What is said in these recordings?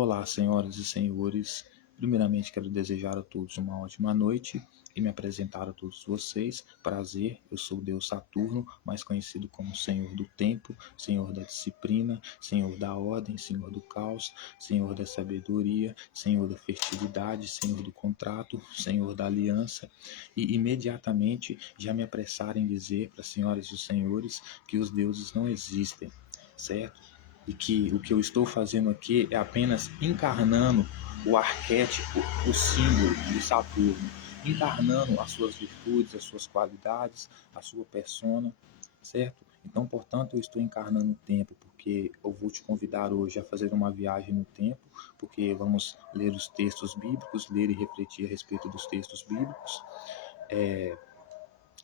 Olá, senhoras e senhores. Primeiramente, quero desejar a todos uma ótima noite e me apresentar a todos vocês. Prazer, eu sou o Deus Saturno, mais conhecido como Senhor do Tempo, Senhor da Disciplina, Senhor da Ordem, Senhor do Caos, Senhor da Sabedoria, Senhor da Fertilidade, Senhor do Contrato, Senhor da Aliança. E imediatamente já me apressar em dizer para as senhoras e os senhores que os deuses não existem, certo? E que o que eu estou fazendo aqui é apenas encarnando o arquétipo, o símbolo de Saturno, encarnando as suas virtudes, as suas qualidades, a sua persona, certo? Então, portanto, eu estou encarnando o tempo, porque eu vou te convidar hoje a fazer uma viagem no tempo, porque vamos ler os textos bíblicos, ler e refletir a respeito dos textos bíblicos.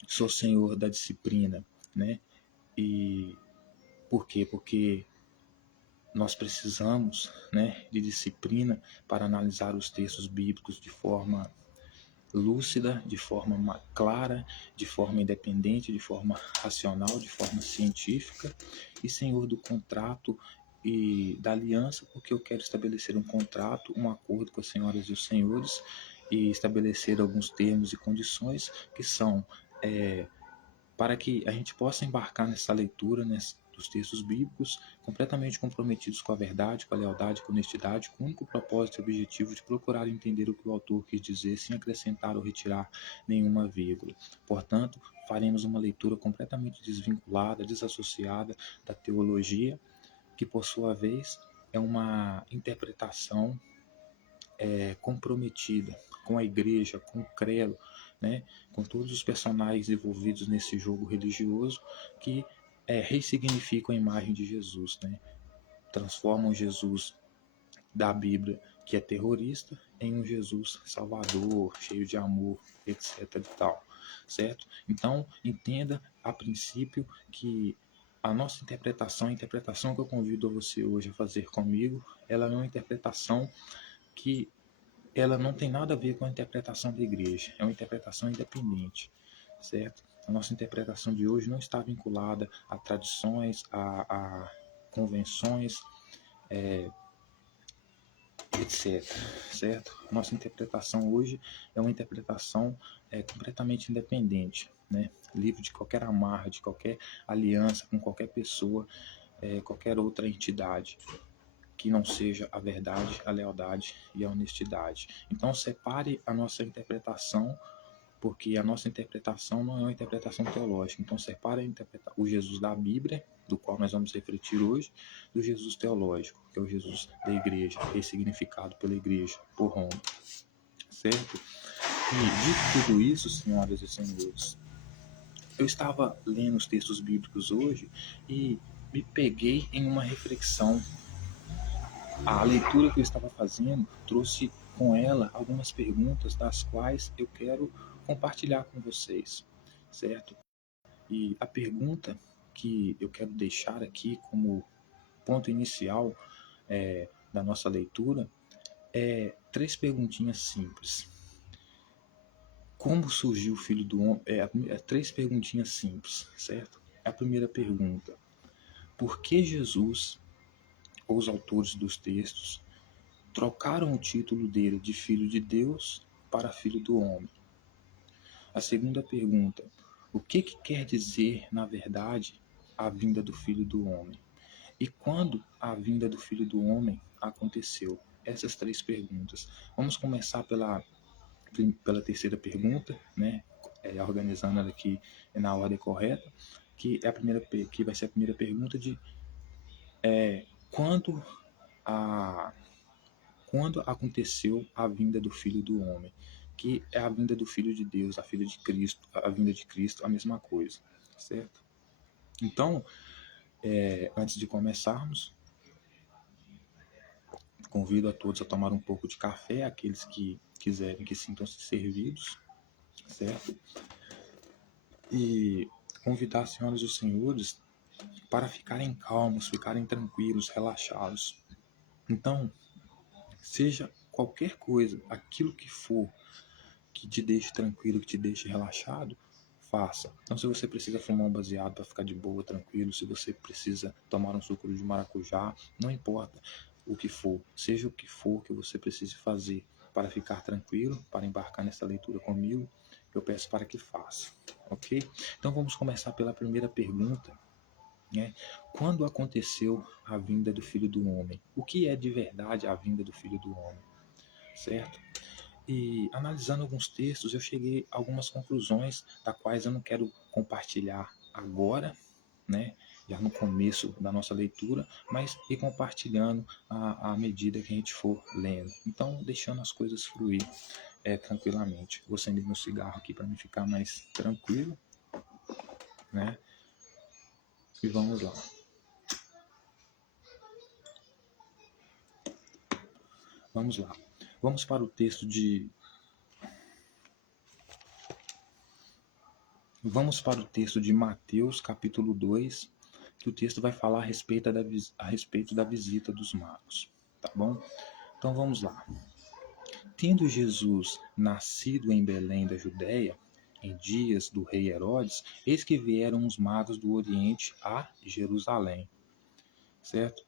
Sou senhor da disciplina, né? E por quê? Porque nós precisamos, né, de disciplina para analisar os textos bíblicos de forma lúcida, de forma clara, de forma independente, de forma racional, de forma científica, e senhor do contrato e da aliança, porque eu quero estabelecer um contrato, um acordo com as senhoras e os senhores e estabelecer alguns termos e condições que são para que a gente possa embarcar nessa leitura dos textos bíblicos completamente comprometidos com a verdade, com a lealdade, com a honestidade, com o único propósito e objetivo de procurar entender o que o autor quis dizer sem acrescentar ou retirar nenhuma vírgula. Portanto, faremos uma leitura completamente desvinculada, desassociada da teologia, que por sua vez é uma interpretação comprometida com a igreja, com o credo, né, com todos os personagens envolvidos nesse jogo religioso que ressignificam a imagem de Jesus, né, transformam Jesus da Bíblia, que é terrorista, em um Jesus salvador, cheio de amor, etc. e tal, certo? Então, entenda a princípio que a nossa interpretação, a interpretação que eu convido você hoje a fazer comigo, ela é uma interpretação que ela não tem nada a ver com a interpretação da igreja, é uma interpretação independente, certo? A nossa interpretação de hoje não está vinculada a tradições, a convenções, etc, certo? A nossa interpretação hoje é uma interpretação completamente independente, né? Livre de qualquer amarra, de qualquer aliança com qualquer pessoa, qualquer outra entidade que não seja a verdade, a lealdade e a honestidade. Então separe a nossa interpretação, porque a nossa interpretação não é uma interpretação teológica. Então separe o Jesus da Bíblia, do qual nós vamos refletir hoje, do Jesus teológico, que é o Jesus da igreja, ressignificado pela igreja, por Roma. Certo? E dito tudo isso, senhoras e senhores, eu estava lendo os textos bíblicos hoje e me peguei em uma reflexão. A leitura que eu estava fazendo trouxe com ela algumas perguntas das quais eu quero compartilhar com vocês, certo? E a pergunta que eu quero deixar aqui como ponto inicial da nossa leitura é três perguntinhas simples. Como surgiu o Filho do Homem? Três perguntinhas simples, certo? A primeira pergunta: por que Jesus, ou os autores dos textos, trocaram o título dele de Filho de Deus para Filho do Homem? A segunda pergunta: o que quer dizer, na verdade, a vinda do Filho do Homem? E quando a vinda do Filho do Homem aconteceu? Essas três perguntas. Vamos começar pela terceira pergunta, né? Organizando ela aqui na ordem correta, que é a primeira, que vai ser a primeira pergunta de quando a quando aconteceu a vinda do Filho do Homem, que é a vinda do Filho de Deus, a vinda de Cristo, a mesma coisa, certo? Então, antes de começarmos, convido a todos a tomar um pouco de café, aqueles que quiserem que sintam-se servidos, certo? E convidar as senhoras e os senhores para ficarem calmos, ficarem tranquilos, relaxados. Então, seja qualquer coisa, aquilo que for que te deixe tranquilo, que te deixe relaxado, faça. Então, se você precisa fumar um baseado para ficar de boa, tranquilo, se você precisa tomar um suco de maracujá, não importa. o que for, seja o que for que você precise fazer para ficar tranquilo, para embarcar nessa leitura comigo, eu peço para que faça, ok? Então vamos começar pela primeira pergunta, né? Quando aconteceu a vinda do Filho do Homem? O que é de verdade a vinda do Filho do Homem? Certo? E analisando alguns textos, eu cheguei a algumas conclusões, das quais eu não quero compartilhar agora, né? Já no começo da nossa leitura, mas ir compartilhando à medida que a gente for lendo. Então, deixando as coisas fluir tranquilamente. Vou acender meu cigarro aqui para me ficar mais tranquilo, né? E vamos lá. Vamos lá. Vamos para o texto de Vamos para o texto de Mateus, capítulo 2, que o texto vai falar a respeito da visita dos magos, tá bom? Então vamos lá. Tendo Jesus nascido em Belém da Judéia, em dias do rei Herodes, eis que vieram os magos do Oriente a Jerusalém, certo?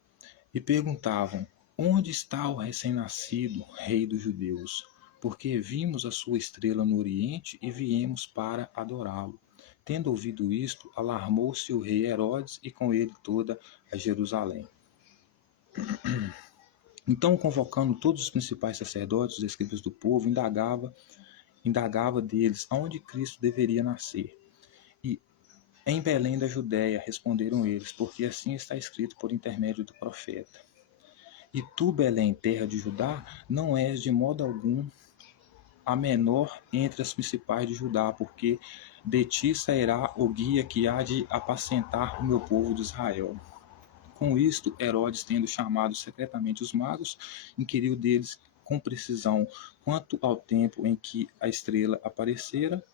E perguntavam: onde está o recém-nascido rei dos judeus? Porque vimos a sua estrela no Oriente e viemos para adorá-lo. Tendo ouvido isto, alarmou-se o rei Herodes e com ele toda a Jerusalém. Então, convocando todos os principais sacerdotes, os escribas do povo, indagava deles aonde Cristo deveria nascer. E em Belém da Judéia, responderam eles, porque assim está escrito por intermédio do profeta. E tu, Belém, terra de Judá, não és de modo algum a menor entre as principais de Judá, porque de ti sairá o guia que há de apacentar o meu povo de Israel. Com isto, Herodes, tendo chamado secretamente os magos, inquiriu deles com precisão quanto ao tempo em que a estrela aparecera,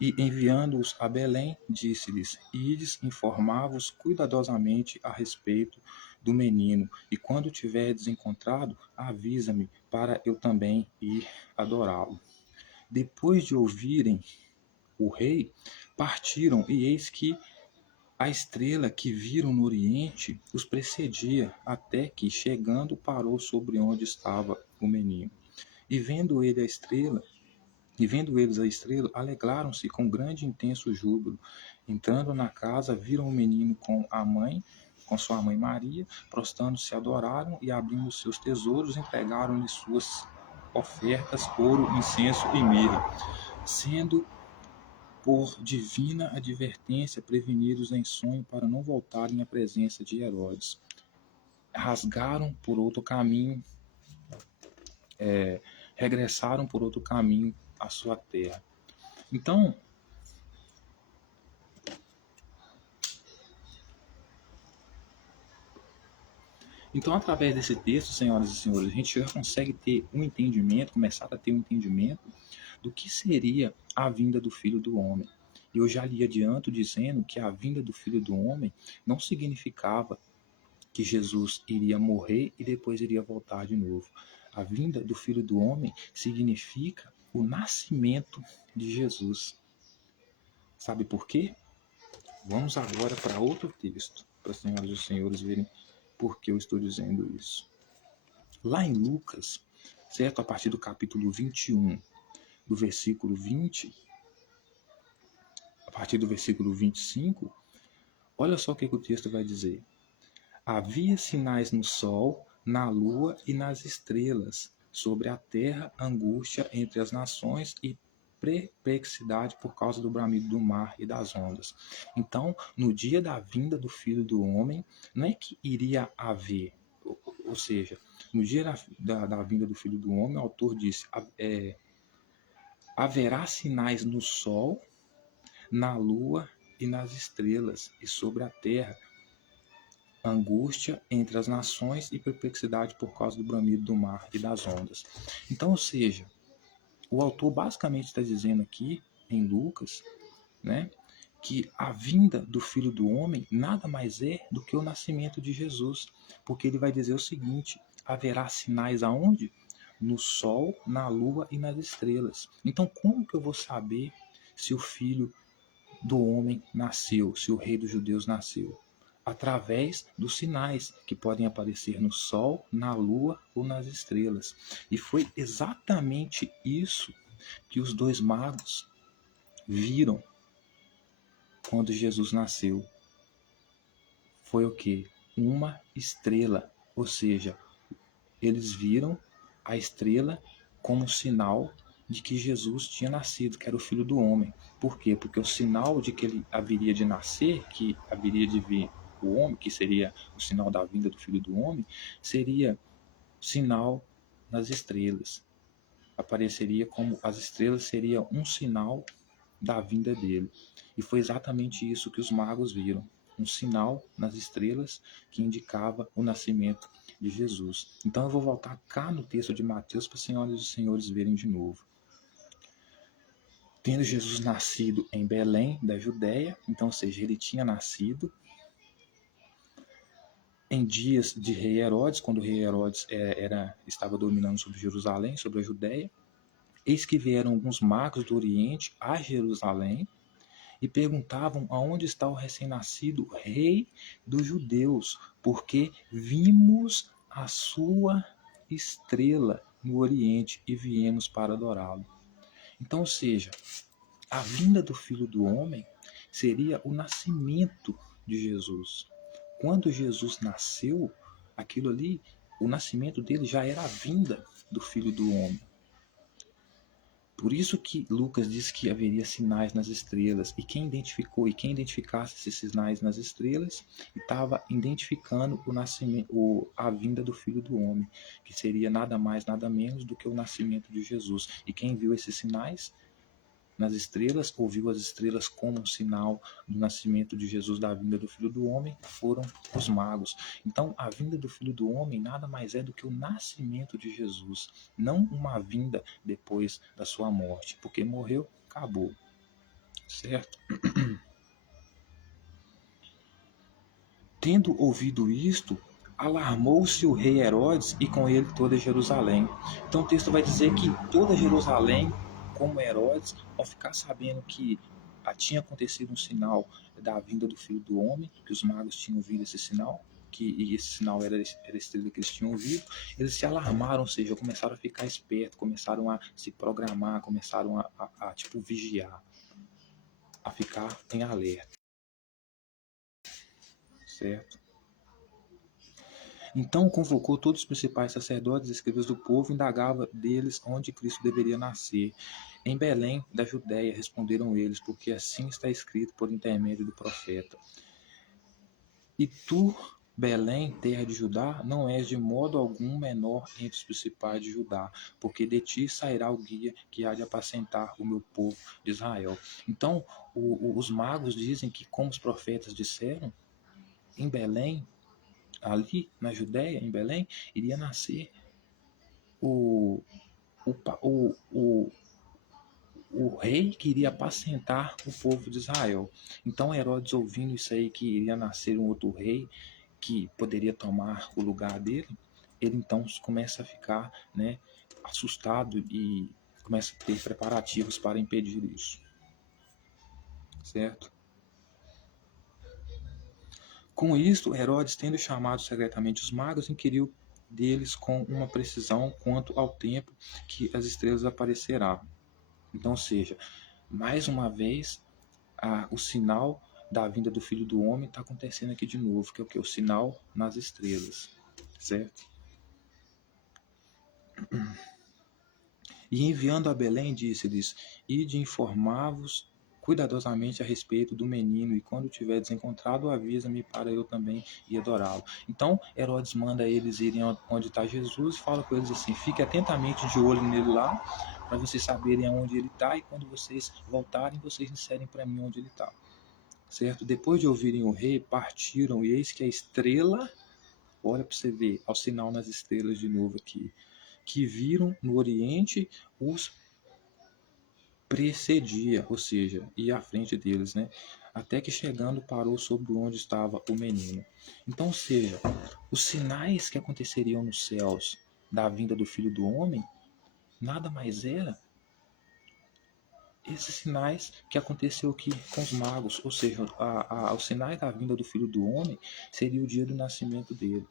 e enviando-os a Belém, disse-lhes: Ides, informavos cuidadosamente a respeito do menino, e quando o tiverdes encontrado, avisa-me, para eu também ir adorá-lo. Depois de ouvirem o rei, partiram, e eis que a estrela que viram no oriente os precedia, até que, chegando, parou sobre onde estava o menino. E vendo ele a estrela, e vendo eles a estrela, alegraram-se com grande e intenso júbilo. Entrando na casa, viram o menino com sua mãe Maria, prostrando-se, adoraram, e abrindo seus tesouros, entregaram-lhe suas ofertas, ouro, incenso e mirra, sendo por divina advertência prevenidos em sonho para não voltarem à presença de Herodes. Regressaram por outro caminho à sua terra. Então, através desse texto, senhoras e senhores, a gente já consegue ter um entendimento, começar a ter um entendimento do que seria a vinda do Filho do Homem. E eu já lhe adianto dizendo que a vinda do Filho do Homem não significava que Jesus iria morrer e depois iria voltar de novo. A vinda do Filho do Homem significa o nascimento de Jesus. Sabe por quê? Vamos agora para outro texto, para as senhoras e senhores verem por que eu estou dizendo isso. Lá em Lucas, certo? A partir do capítulo 21, do versículo 20, a partir do versículo 25, olha só o que o texto vai dizer. Havia sinais no sol, na lua e nas estrelas, sobre a terra, angústia entre as nações e perplexidade por causa do bramido do mar e das ondas. Então, no dia da vinda do Filho do Homem, não é que iria haver, ou seja, no dia da vinda do Filho do Homem, o autor disse, haverá sinais no sol, na lua e nas estrelas, e sobre a terra, angústia entre as nações e perplexidade por causa do bramido do mar e das ondas. Então, ou seja, o autor basicamente está dizendo aqui, em Lucas, né, que a vinda do Filho do Homem nada mais é do que o nascimento de Jesus, porque ele vai dizer o seguinte, haverá sinais aonde? No sol, na lua e nas estrelas. Então, como que eu vou saber se o Filho do Homem nasceu, se o Rei dos Judeus nasceu? através dos sinais que podem aparecer no Sol, na Lua ou nas estrelas. E foi exatamente isso que os dois magos viram quando Jesus nasceu. Foi o quê? Uma estrela, ou seja, eles viram a estrela como sinal de que Jesus tinha nascido, que era o Filho do Homem. Por quê? Porque o sinal de que ele haveria de nascer, que haveria de vir o homem, que seria o sinal da vinda do Filho do Homem, seria sinal nas estrelas. Apareceria como as estrelas seriam um sinal da vinda dele. E foi exatamente isso que os magos viram, um sinal nas estrelas que indicava o nascimento de Jesus. Então eu vou voltar cá no texto de Mateus para as senhoras e os senhores verem de novo. Tendo Jesus nascido em Belém, da Judéia, então, ou seja, ele tinha nascido em dias de rei Herodes, quando o rei Herodes estava dominando sobre Jerusalém, sobre a Judéia. Eis que vieram alguns magos do Oriente a Jerusalém e perguntavam aonde está o recém-nascido rei dos judeus, porque vimos a sua estrela no Oriente e viemos para adorá-lo. Então, ou seja, a vinda do Filho do Homem seria o nascimento de Jesus. Quando Jesus nasceu, aquilo ali, o nascimento dele já era a vinda do Filho do Homem. Por isso que Lucas diz que haveria sinais nas estrelas, e quem identificasse esses sinais nas estrelas, estava identificando o nascimento, a vinda do Filho do Homem, que seria nada mais, nada menos do que o nascimento de Jesus. E quem viu esses sinais nas estrelas, ouviu as estrelas como um sinal do nascimento de Jesus, da vinda do Filho do Homem, foram os magos. Então, a vinda do Filho do Homem nada mais é do que o nascimento de Jesus, não uma vinda depois da sua morte, porque morreu, acabou, certo? Tendo ouvido isto, alarmou-se o rei Herodes e com ele toda Jerusalém. Então o texto vai dizer que toda Jerusalém, como Herodes, ao ficar sabendo que tinha acontecido um sinal da vinda do Filho do Homem, que os magos tinham ouvido esse sinal, e esse sinal era a estrela que eles tinham ouvido, eles se alarmaram, ou seja, começaram a ficar espertos, começaram a se programar, começaram a vigiar, a ficar em alerta, certo? Então convocou todos os principais sacerdotes e escribas do povo e indagava deles onde Cristo deveria nascer. Em Belém, da Judéia, responderam eles, porque assim está escrito por intermédio do profeta. E tu, Belém, terra de Judá, não és de modo algum menor entre os principais de Judá, porque de ti sairá o guia que há de apacentar o meu povo de Israel. Então, os magos dizem que, como os profetas disseram, em Belém, ali na Judéia, em Belém, iria nascer o, o rei que iria apacentar o povo de Israel. Então Herodes, ouvindo isso aí, que iria nascer um outro rei que poderia tomar o lugar dele, ele então começa a ficar, né, assustado e começa a ter preparativos para impedir isso. Certo? Com isto, Herodes, tendo chamado secretamente os magos, inquiriu deles com uma precisão quanto ao tempo que as estrelas aparecerá. Então, ou seja, mais uma vez, o sinal da vinda do Filho do Homem está acontecendo aqui de novo, que é o que? O sinal nas estrelas, certo? E enviando a Belém, disse-lhes, ide informar-vos cuidadosamente a respeito do menino, e quando tiverdes encontrado, avisa-me para eu também ir adorá-lo. Então, Herodes manda eles irem onde está Jesus e fala com eles assim, fique atentamente de olho nele lá, para vocês saberem aonde ele está, e quando vocês voltarem, vocês disserem para mim onde ele está. Certo? Depois de ouvirem o rei, partiram, e eis que a estrela, olha para você ver, ao sinal nas estrelas de novo aqui, que viram no Oriente os precedia, ou seja, ia à frente deles, né? Até que chegando parou sobre onde estava o menino. Então, ou seja, os sinais que aconteceriam nos céus da vinda do Filho do Homem nada mais era esses sinais que aconteceu aqui com os magos, ou seja, os sinais da vinda do Filho do Homem seria o dia do nascimento dele,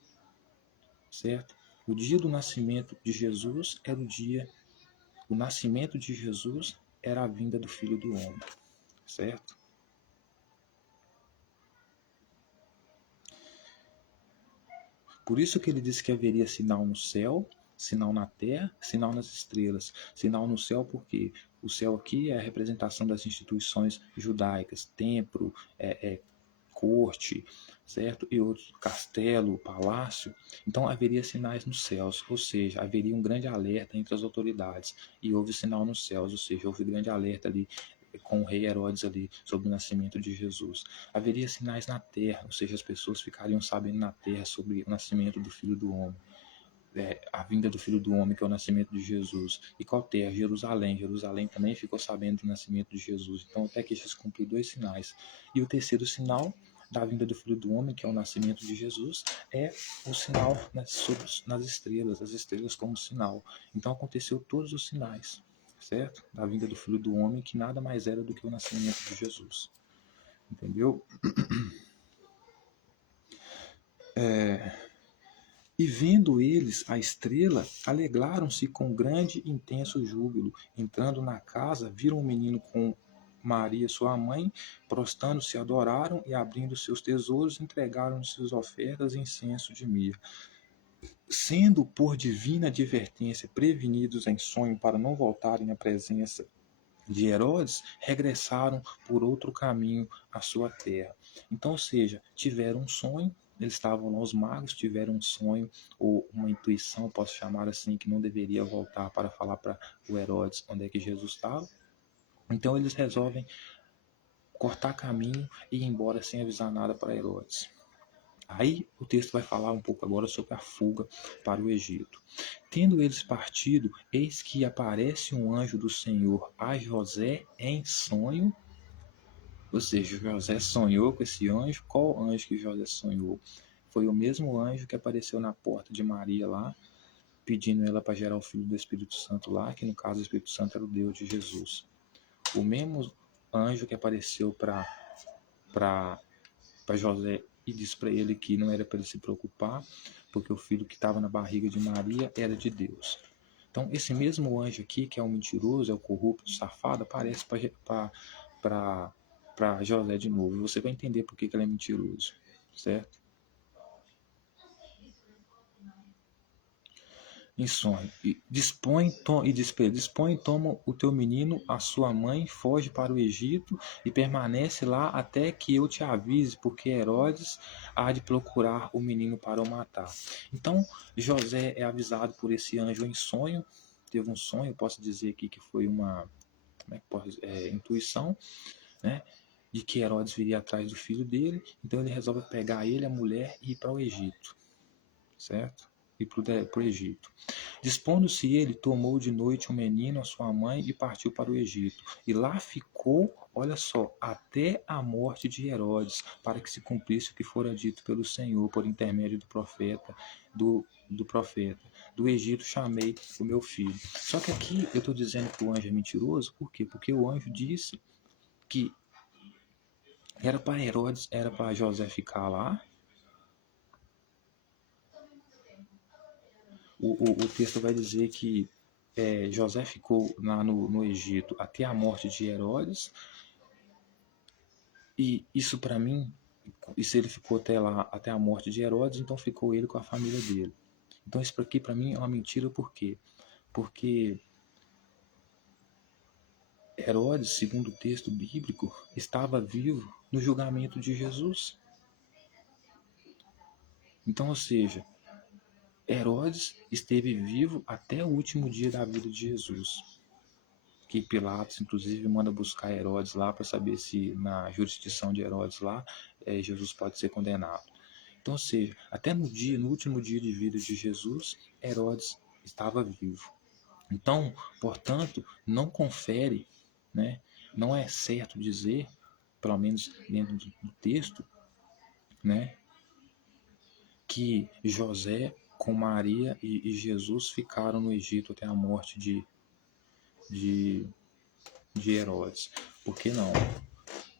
certo? O dia do nascimento de Jesus era o nascimento de Jesus era a vinda do Filho do Homem, certo? Por isso que ele disse que haveria sinal no céu, sinal na terra, sinal nas estrelas. Sinal no céu porque o céu aqui é a representação das instituições judaicas, templo, corte, certo? E outros, castelo, palácio. Então haveria sinais nos céus, ou seja, haveria um grande alerta entre as autoridades. E houve sinal nos céus, ou seja, houve grande alerta ali com o rei Herodes ali sobre o nascimento de Jesus. Haveria sinais na terra, ou seja, as pessoas ficariam sabendo na terra sobre o nascimento do Filho do Homem. A vinda do Filho do Homem, que é o nascimento de Jesus. E qual terra? Jerusalém. Jerusalém também ficou sabendo do nascimento de Jesus. Então, até que se cumpriu 2 sinais. E o terceiro sinal da vinda do Filho do Homem, que é o nascimento de Jesus, é o sinal nas estrelas, as estrelas como sinal. Então, aconteceu todos os sinais, certo? Da vinda do Filho do Homem, que nada mais era do que o nascimento de Jesus. Entendeu? E vendo eles a estrela, alegraram-se com grande e intenso júbilo. Entrando na casa, viram o menino com Maria, sua mãe, prostrando-se, adoraram e, abrindo seus tesouros, entregaram suas ofertas e incenso de mirra. Sendo por divina advertência prevenidos em sonho para não voltarem à presença de Herodes, regressaram por outro caminho à sua terra. Então, ou seja, tiveram um sonho, eles estavam lá, os magos tiveram um sonho, ou uma intuição, posso chamar assim, que não deveria voltar para falar para o Herodes onde é que Jesus estava. Então, eles resolvem cortar caminho e ir embora sem avisar nada para Herodes. Aí o texto vai falar um pouco agora sobre a fuga para o Egito. Tendo eles partido, eis que aparece um anjo do Senhor a José em sonho. Ou seja, José sonhou com esse anjo. Qual anjo que José sonhou? Foi o mesmo anjo que apareceu na porta de Maria lá, pedindo ela para gerar o filho do Espírito Santo lá, que no caso o Espírito Santo era o Deus de Jesus. O mesmo anjo que apareceu para José e disse para ele que não era para ele se preocupar, porque o filho que estava na barriga de Maria era de Deus. Então, esse mesmo anjo aqui, que é o mentiroso, é o corrupto, o safado, aparece para José de novo. E você vai entender por que ele é mentiroso, certo? Em sonho. E dispõe e toma o teu menino, a sua mãe, foge para o Egito e permanece lá até que eu te avise, porque Herodes há de procurar o menino para o matar. Então, José é avisado por esse anjo em sonho, teve um sonho, posso dizer aqui que foi uma intuição, né? De que Herodes viria atrás do filho dele, então ele resolve pegar ele, a mulher, e ir para o Egito, certo? Ir para o Egito. Dispondo-se ele, tomou de noite o menino, a sua mãe, e partiu para o Egito. E lá ficou, olha só, até a morte de Herodes, para que se cumprisse o que fora dito pelo Senhor, por intermédio do profeta, do profeta. Do Egito chamei o meu filho. Só que aqui eu estou dizendo que o anjo é mentiroso, por quê? Porque o anjo disse que era para Herodes, era para José ficar lá. O texto vai dizer que José ficou lá no Egito até a morte de Herodes. E isso para mim, e se ele ficou até lá, até a morte de Herodes, então ficou ele com a família dele. Então isso aqui para mim é uma mentira, por quê? Porque Herodes, segundo o texto bíblico, estava vivo no julgamento de Jesus. Então, ou seja, Herodes esteve vivo até o último dia da vida de Jesus. Que Pilatos, inclusive, manda buscar Herodes lá para saber se na jurisdição de Herodes lá Jesus pode ser condenado. Então, ou seja, até no último dia de vida de Jesus, Herodes estava vivo. Então, portanto, não confere, né? Não é certo dizer, pelo menos dentro do texto, né, que José com Maria e Jesus ficaram no Egito até a morte de de Herodes. Por que não?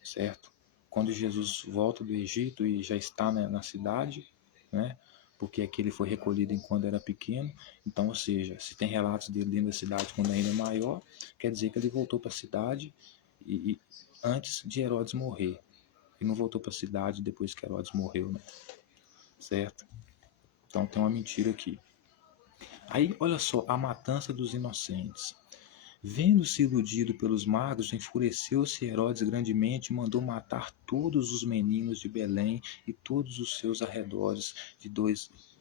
Certo? Quando Jesus volta do Egito e já está, né, na cidade, né? Porque aqui ele foi recolhido enquanto era pequeno. Então, ou seja, se tem relatos dele dentro da cidade quando ainda é maior, quer dizer que ele voltou para a cidade e antes de Herodes morrer. Ele não voltou para a cidade depois que Herodes morreu, né? Certo? Então tem uma mentira aqui. Aí, olha só, a matança dos inocentes. Vendo-se iludido pelos magos, enfureceu-se Herodes grandemente e mandou matar todos os meninos de Belém e todos os seus arredores,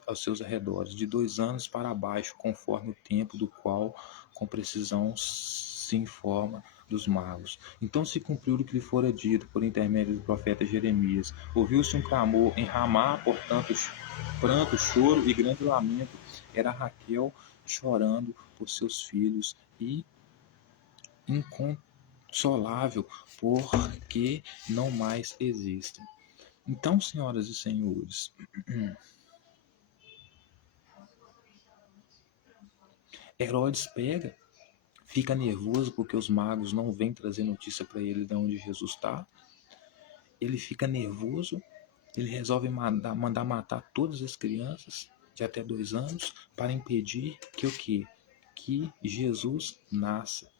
aos seus arredores, de 2 anos para baixo, conforme o tempo do qual com precisão se informa dos magos. Então se cumpriu o que lhe fora dito por intermédio do profeta Jeremias. Ouviu-se um clamor em Ramá, portanto, pranto, choro e grande lamento. Era Raquel chorando por seus filhos e inconsolável, porque não mais existem. Então, senhoras e senhores, Herodes pega, fica nervoso porque os magos não vêm trazer notícia para ele de onde Jesus está. Ele fica nervoso, ele resolve mandar matar todas as crianças de até 2 anos para impedir que o quê? Que Jesus nasça.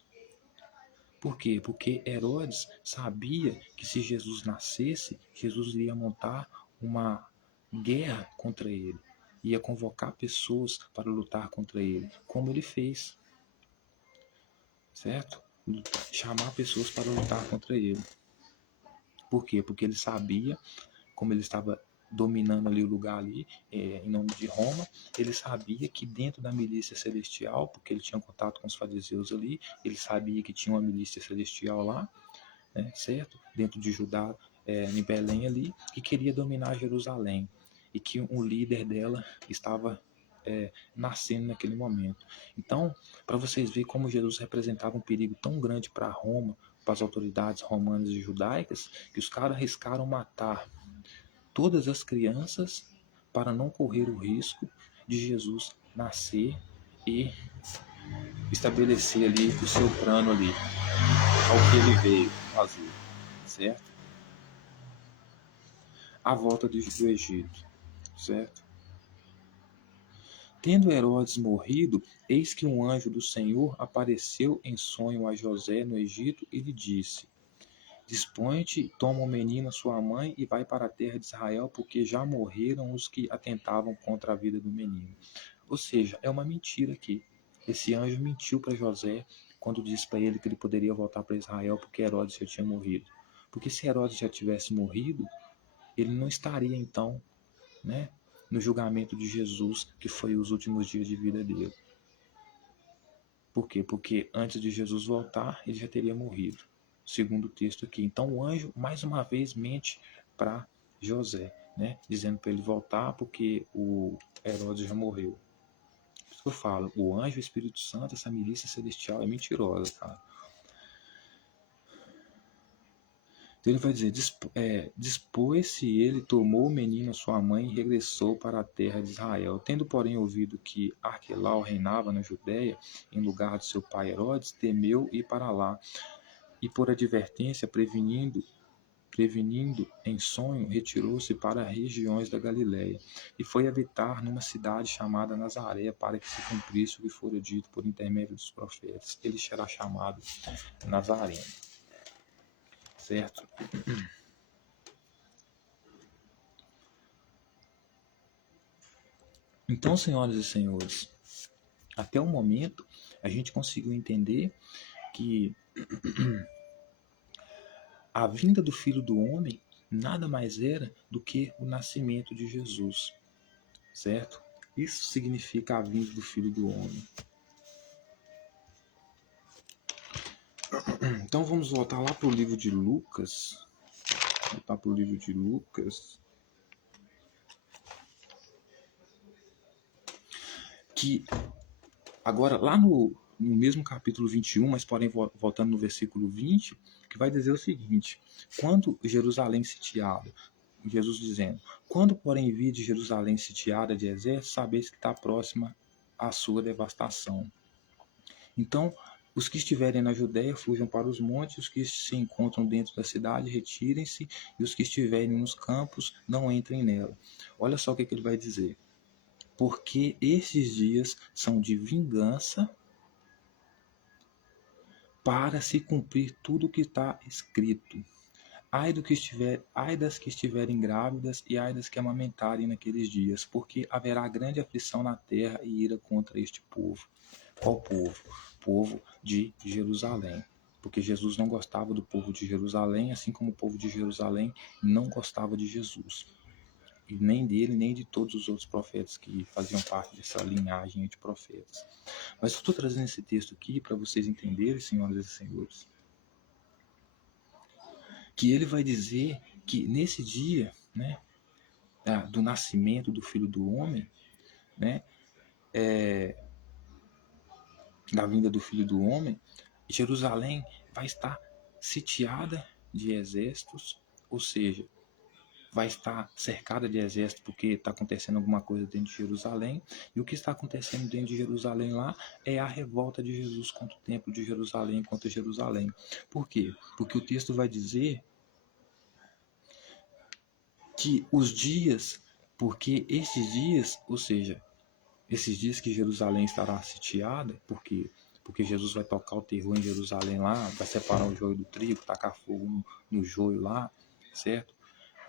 Por quê? Porque Herodes sabia que se Jesus nascesse, Jesus iria montar uma guerra contra ele, ia convocar pessoas para lutar contra ele, como ele fez, certo? Chamar pessoas para lutar contra ele. Por quê? Porque ele sabia, como ele estava dominando ali o lugar ali, em nome de Roma, ele sabia que dentro da milícia celestial, porque ele tinha contato com os fariseus ali, ele sabia que tinha uma milícia celestial lá, né, certo? Dentro de Judá, em Belém ali, que queria dominar Jerusalém e que um líder dela estava nascendo naquele momento. Então, para vocês verem como Jesus representava um perigo tão grande para Roma, para as autoridades romanas e judaicas, que os caras arriscaram matar todas as crianças para não correr o risco de Jesus nascer e estabelecer ali o seu plano ali, ao que ele veio fazer, certo? A volta do Egito, certo? Tendo Herodes morrido, eis que um anjo do Senhor apareceu em sonho a José no Egito e lhe disse: Dispõe-te, toma o menino, sua mãe, e vai para a terra de Israel, porque já morreram os que atentavam contra a vida do menino. Ou seja, é uma mentira aqui. Esse anjo mentiu para José quando disse para ele que ele poderia voltar para Israel porque Herodes já tinha morrido. Porque se Herodes já tivesse morrido, ele não estaria então, né, no julgamento de Jesus, que foi os últimos dias de vida dele. Por quê? Porque antes de Jesus voltar, ele já teria morrido, segundo o texto aqui. Então o anjo, mais uma vez, mente para José, né, dizendo para ele voltar porque o Herodes já morreu. Por isso que eu falo, o anjo e o Espírito Santo, essa milícia celestial é mentirosa, cara. Então ele vai dizer, dispôs-se ele, tomou o menino sua mãe e regressou para a terra de Israel. Tendo, porém, ouvido que Arquelau reinava na Judéia, em lugar de seu pai Herodes, temeu ir para lá. E por advertência, prevenindo em sonho, retirou-se para as regiões da Galiléia, e foi habitar numa cidade chamada Nazaré, para que se cumprisse o que fora dito por intermédio dos profetas. Ele será chamado Nazareno. Certo? Então, senhoras e senhores, até o momento a gente conseguiu entender que a vinda do Filho do Homem nada mais era do que o nascimento de Jesus, certo? Isso significa a vinda do Filho do Homem. Então vamos voltar lá para o livro de Lucas. Voltar para o livro de Lucas. Que agora, lá no mesmo capítulo 21, mas porém voltando no versículo 20, que vai dizer o seguinte: quando Jerusalém sitiada, Jesus dizendo, quando porém vide Jerusalém sitiada de exército, sabeis que está próxima à sua devastação. Então, Os que estiverem na Judéia fujam para os montes, os que se encontram dentro da cidade retirem-se, e os que estiverem nos campos não entrem nela. Olha só o que ele vai dizer. Porque esses dias são de vingança para se cumprir tudo o que está escrito. Ai das que estiverem grávidas e ai das que amamentarem naqueles dias, porque haverá grande aflição na terra e ira contra este povo. Qual povo? Povo de Jerusalém. Porque Jesus não gostava do povo de Jerusalém, assim como o povo de Jerusalém não gostava de Jesus. E nem dele, nem de todos os outros profetas que faziam parte dessa linhagem de profetas. Mas eu estou trazendo esse texto aqui para vocês entenderem, senhoras e senhores, que ele vai dizer que nesse dia, né, do nascimento do Filho do Homem, né, da vinda do Filho do Homem, Jerusalém vai estar sitiada de exércitos, ou seja, vai estar cercada de exércitos porque está acontecendo alguma coisa dentro de Jerusalém, e o que está acontecendo dentro de Jerusalém lá é a revolta de Jesus contra o templo de Jerusalém, contra Jerusalém. Por quê? Porque o texto vai dizer que os dias, porque esses dias, ou seja, esses dias que Jerusalém estará sitiada, por quê? Porque Jesus vai tocar o terror em Jerusalém lá, vai separar o joio do trigo, tacar fogo no joio lá, certo?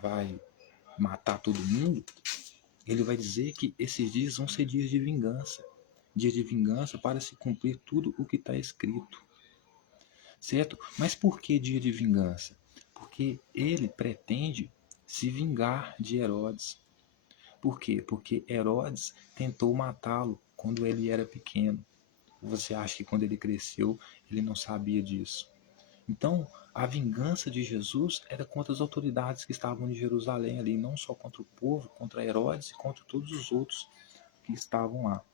Vai matar todo mundo. Ele vai dizer que esses dias vão ser dias de vingança para se cumprir tudo o que está escrito, certo? Mas por que dia de vingança? Porque ele pretende se vingar de Herodes. Por quê? Porque Herodes tentou matá-lo quando ele era pequeno. Você acha que quando ele cresceu ele não sabia disso? Então, a vingança de Jesus era contra as autoridades que estavam em Jerusalém ali, não só contra o povo, contra Herodes e contra todos os outros que estavam lá.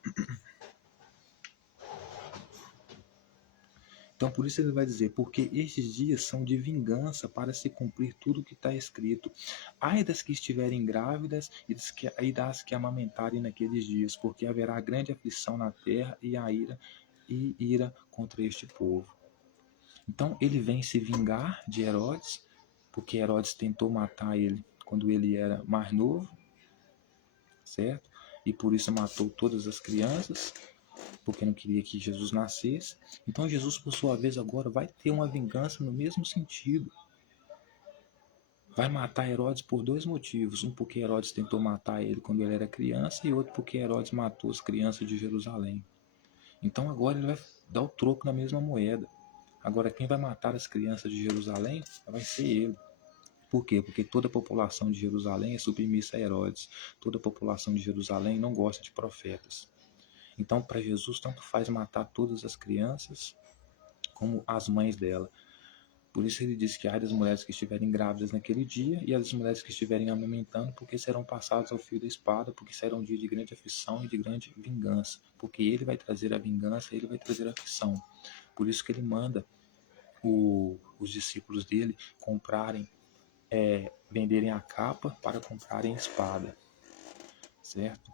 Então, por isso ele vai dizer, porque estes dias são de vingança para se cumprir tudo o que está escrito. Ai das que estiverem grávidas e das que amamentarem naqueles dias, porque haverá grande aflição na terra e ira contra este povo. Então, ele vem se vingar de Herodes, porque Herodes tentou matar ele quando ele era mais novo, certo? E por isso matou todas as crianças, porque não queria que Jesus nascesse. Então Jesus, por sua vez, agora vai ter uma vingança no mesmo sentido. Vai matar Herodes por dois motivos. Um porque Herodes tentou matar ele quando ele era criança, e outro porque Herodes matou as crianças de Jerusalém. Então agora ele vai dar o troco na mesma moeda. Agora quem vai matar as crianças de Jerusalém vai ser ele. Por quê? Porque toda a população de Jerusalém é submissa a Herodes. Toda a população de Jerusalém não gosta de profetas. Então, para Jesus, tanto faz matar todas as crianças como as mães dela. Por isso ele diz que ai das mulheres que estiverem grávidas naquele dia e as mulheres que estiverem amamentando, porque serão passadas ao fio da espada, porque será um dia de grande aflição e de grande vingança. Porque ele vai trazer a vingança, ele vai trazer a aflição. Por isso que ele manda os discípulos dele comprarem, venderem a capa para comprarem a espada, certo?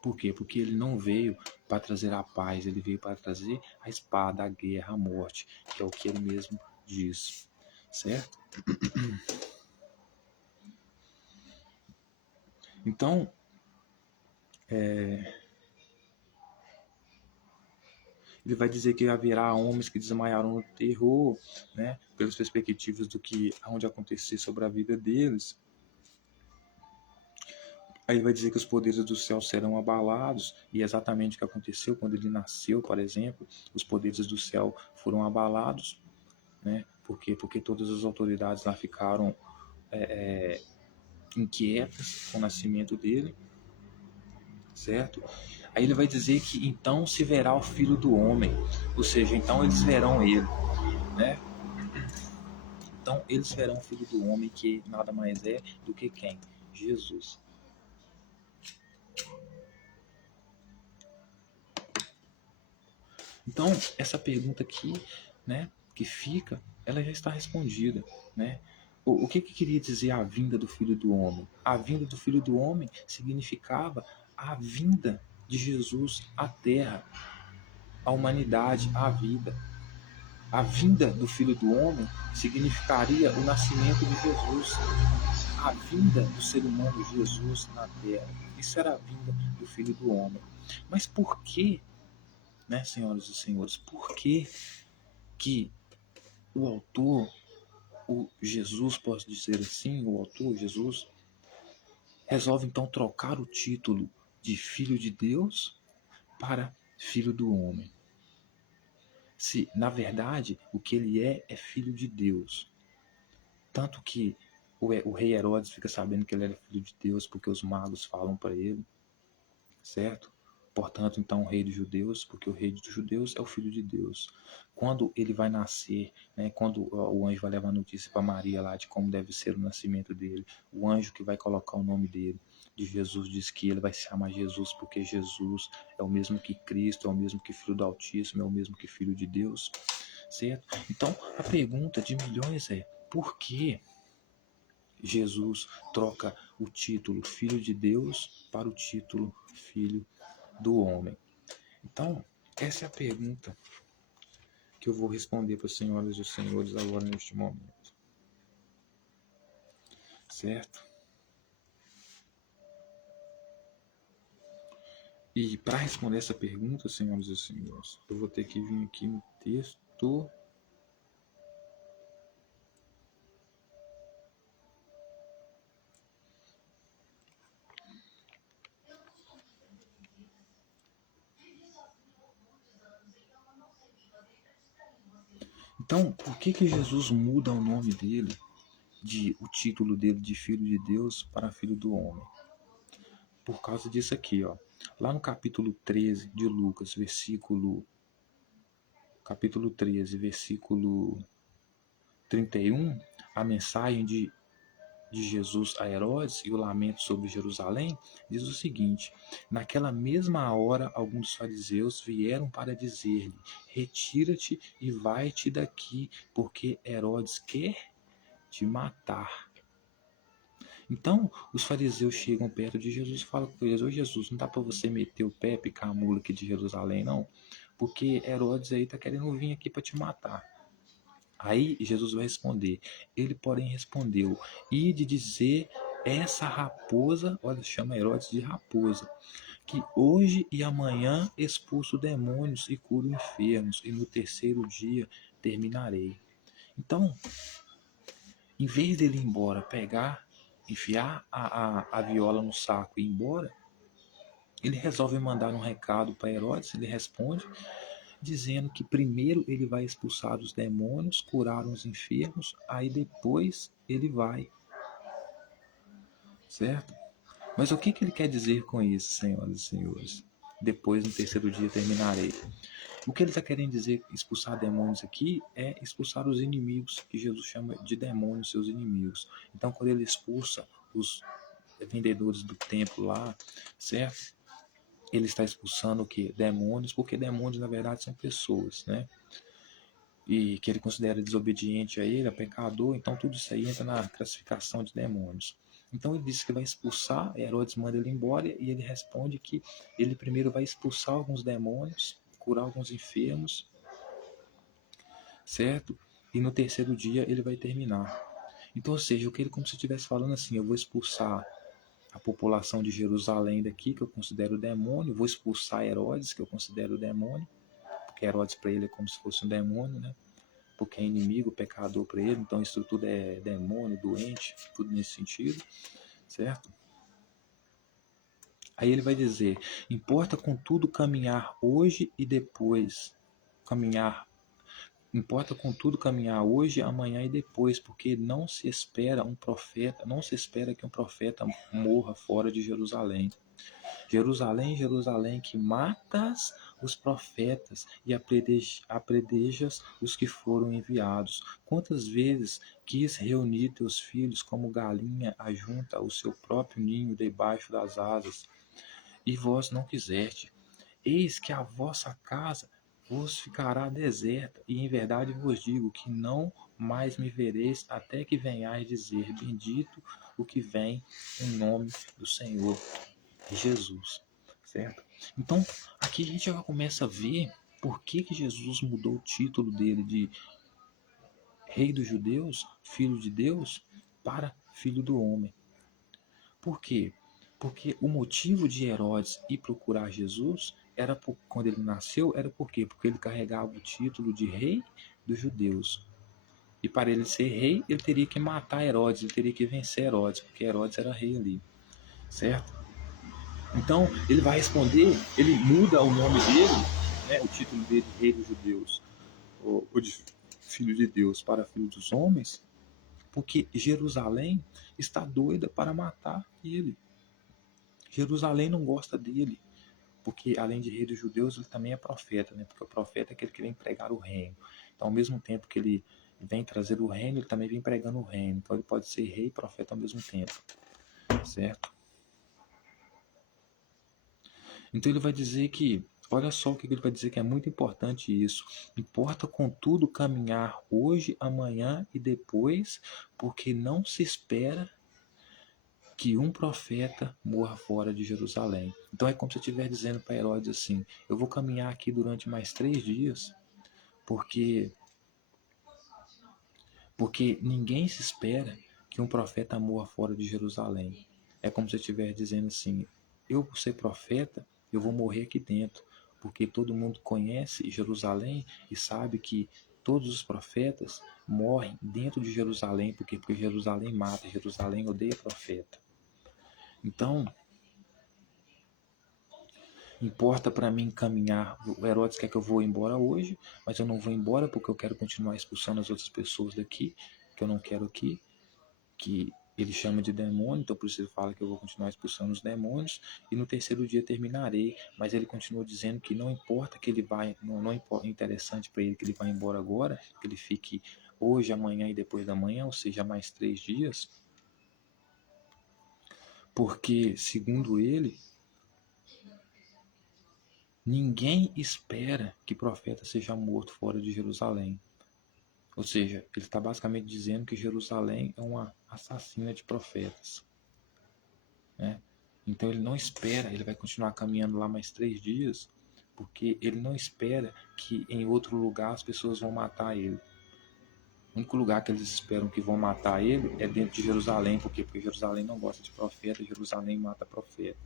Por quê? Porque ele não veio para trazer a paz, ele veio para trazer a espada, a guerra, a morte, que é o que ele mesmo diz, certo? Então, ele vai dizer que haverá homens que desmaiaram no terror, né, pelas perspectivas do que onde acontecer sobre a vida deles. Aí ele vai dizer que os poderes do céu serão abalados, e é exatamente o que aconteceu quando ele nasceu, por exemplo. Os poderes do céu foram abalados, né? Por quê? Porque todas as autoridades lá ficaram inquietas com o nascimento dele, certo? Aí ele vai dizer que então se verá o Filho do Homem, ou seja, então eles verão ele, né? Então eles verão o Filho do Homem, que nada mais é do que quem? Jesus. Então, essa pergunta aqui, né, que fica, ela já está respondida, né? O que queria dizer a vinda do Filho do Homem? A vinda do Filho do Homem significava a vinda de Jesus à Terra, a humanidade, a vida. A vinda do Filho do Homem significaria o nascimento de Jesus, a vinda do ser humano Jesus na Terra. Isso era a vinda do Filho do Homem. Mas por que, né, senhoras e senhores, por que o autor, o Jesus, posso dizer assim, o autor, Jesus, resolve então trocar o título de Filho de Deus para Filho do Homem? Se, na verdade, o que ele é filho de Deus. Tanto que o rei Herodes fica sabendo que ele era filho de Deus porque os magos falam para ele, certo? Portanto, então, o rei dos judeus, porque o rei dos judeus é o filho de Deus. Quando ele vai nascer, né, quando o anjo vai levar notícia para Maria lá de como deve ser o nascimento dele, o anjo que vai colocar o nome dele, de Jesus, diz que ele vai se chamar Jesus porque Jesus é o mesmo que Cristo, é o mesmo que Filho do Altíssimo, é o mesmo que Filho de Deus, certo? Então, a pergunta de milhões é: por que Jesus troca o título Filho de Deus para o título Filho do Homem? Então, essa é a pergunta que eu vou responder para as senhoras e os senhores agora neste momento, certo? E para responder essa pergunta, senhoras e senhores, eu vou ter que vir aqui no texto. Então, por que Jesus muda o nome dele, o título dele de Filho de Deus para Filho do Homem? Por causa disso aqui, ó. Lá no capítulo 13 de Lucas, capítulo 13, versículo 31, a mensagem de Jesus a Herodes e o lamento sobre Jerusalém, diz o seguinte: naquela mesma hora, alguns fariseus vieram para dizer-lhe: retira-te e vai-te daqui, porque Herodes quer te matar. Então, os fariseus chegam perto de Jesus e falam com eles: ô Jesus, não dá para você meter o pé, picar a mula aqui de Jerusalém, não? Porque Herodes aí tá querendo vir aqui para te matar. Aí Jesus vai responder. Ele, porém, respondeu: e de dizer essa raposa, olha, chama Herodes de raposa, que hoje e amanhã expulso demônios e curo enfermos, e no terceiro dia terminarei. Então, em vez dele ir embora, pegar, enfiar a viola no saco e ir embora, ele resolve mandar um recado para Herodes. Ele responde dizendo que primeiro ele vai expulsar os demônios, curar os enfermos, aí depois ele vai, certo? Mas o que ele quer dizer com isso, senhoras e senhores? Depois, no terceiro dia, terminarei. O que ele está querendo dizer, expulsar demônios aqui, é expulsar os inimigos, que Jesus chama de demônios, seus inimigos. Então, quando ele expulsa os vendedores do templo lá, certo? Ele está expulsando o que? Demônios, porque demônios, na verdade, são pessoas, né? E que ele considera desobediente a ele, é pecador, então tudo isso aí entra na classificação de demônios. Então ele diz que vai expulsar, Herodes manda ele embora e ele responde que ele primeiro vai expulsar alguns demônios, curar alguns enfermos, certo? E no terceiro dia ele vai terminar. Então, ou seja, o que ele como se estivesse falando assim: eu vou expulsar a população de Jerusalém daqui, que eu considero demônio, vou expulsar Herodes, que eu considero demônio, porque Herodes para ele é como se fosse um demônio, né? Porque é inimigo, pecador para ele, então isso tudo é demônio, doente, tudo nesse sentido, certo? Aí ele vai dizer: importa contudo caminhar hoje e depois, importa contudo caminhar hoje, amanhã e depois, porque não se espera que um profeta morra fora de Jerusalém. Jerusalém, Jerusalém, que matas os profetas e apredejas os que foram enviados. Quantas vezes quis reunir teus filhos como galinha ajunta o seu próprio ninho debaixo das asas, e vós não quiseste. Eis que a vossa casa vos ficará deserta, e em verdade vos digo que não mais me vereis até que venhais dizer: bendito o que vem em nome do Senhor Jesus, certo? Então, aqui a gente já começa a ver Por que Jesus mudou o título dele de Rei dos Judeus, Filho de Deus, para Filho do Homem? Por quê? Porque o motivo de Herodes ir procurar Jesus quando ele nasceu, era por quê? Porque ele carregava o título de Rei dos Judeus. E para ele ser rei, ele teria que matar Herodes, ele teria que vencer Herodes, porque Herodes era rei ali, certo? Então, ele vai responder, ele muda o nome dele, né, o título dele de Rei dos Judeus, ou de Filho de Deus para Filho dos Homens, porque Jerusalém está doida para matar ele. Jerusalém não gosta dele, porque além de rei dos judeus, ele também é profeta, né? Porque o profeta é aquele que vem pregar o reino. Então, ao mesmo tempo que ele vem trazer o reino, ele também vem pregando o reino. Então, ele pode ser rei e profeta ao mesmo tempo, certo? Então, ele vai dizer que, olha só o que ele vai dizer, que é muito importante isso. Importa, contudo, caminhar hoje, amanhã e depois, porque não se espera que um profeta morra fora de Jerusalém. Então é como se eu estivesse dizendo para Herodes assim: eu vou caminhar aqui durante mais 3 dias, porque ninguém se espera que um profeta morra fora de Jerusalém. É como se eu estivesse dizendo assim: eu, por ser profeta, eu vou morrer aqui dentro, porque todo mundo conhece Jerusalém e sabe que todos os profetas morrem dentro de Jerusalém, porque Jerusalém mata, Jerusalém odeia profeta. Então, importa para mim caminhar. O Herodes quer que eu vou embora hoje, mas eu não vou embora porque eu quero continuar expulsando as outras pessoas daqui, que eu não quero aqui, que ele chama de demônio, então por isso ele fala que eu vou continuar expulsando os demônios, e no terceiro dia terminarei, mas ele continua dizendo que não importa que ele vai, não é interessante para ele que ele vá embora agora, que ele fique hoje, amanhã e depois da manhã, ou seja, mais 3 dias, porque, segundo ele, ninguém espera que profeta seja morto fora de Jerusalém. Ou seja, ele está basicamente dizendo que Jerusalém é uma assassina de profetas, né? Então ele não espera, ele vai continuar caminhando lá mais 3 dias, porque ele não espera que em outro lugar as pessoas vão matar ele. O único lugar que eles esperam que vão matar ele é dentro de Jerusalém, porque Jerusalém não gosta de profeta, Jerusalém mata profeta.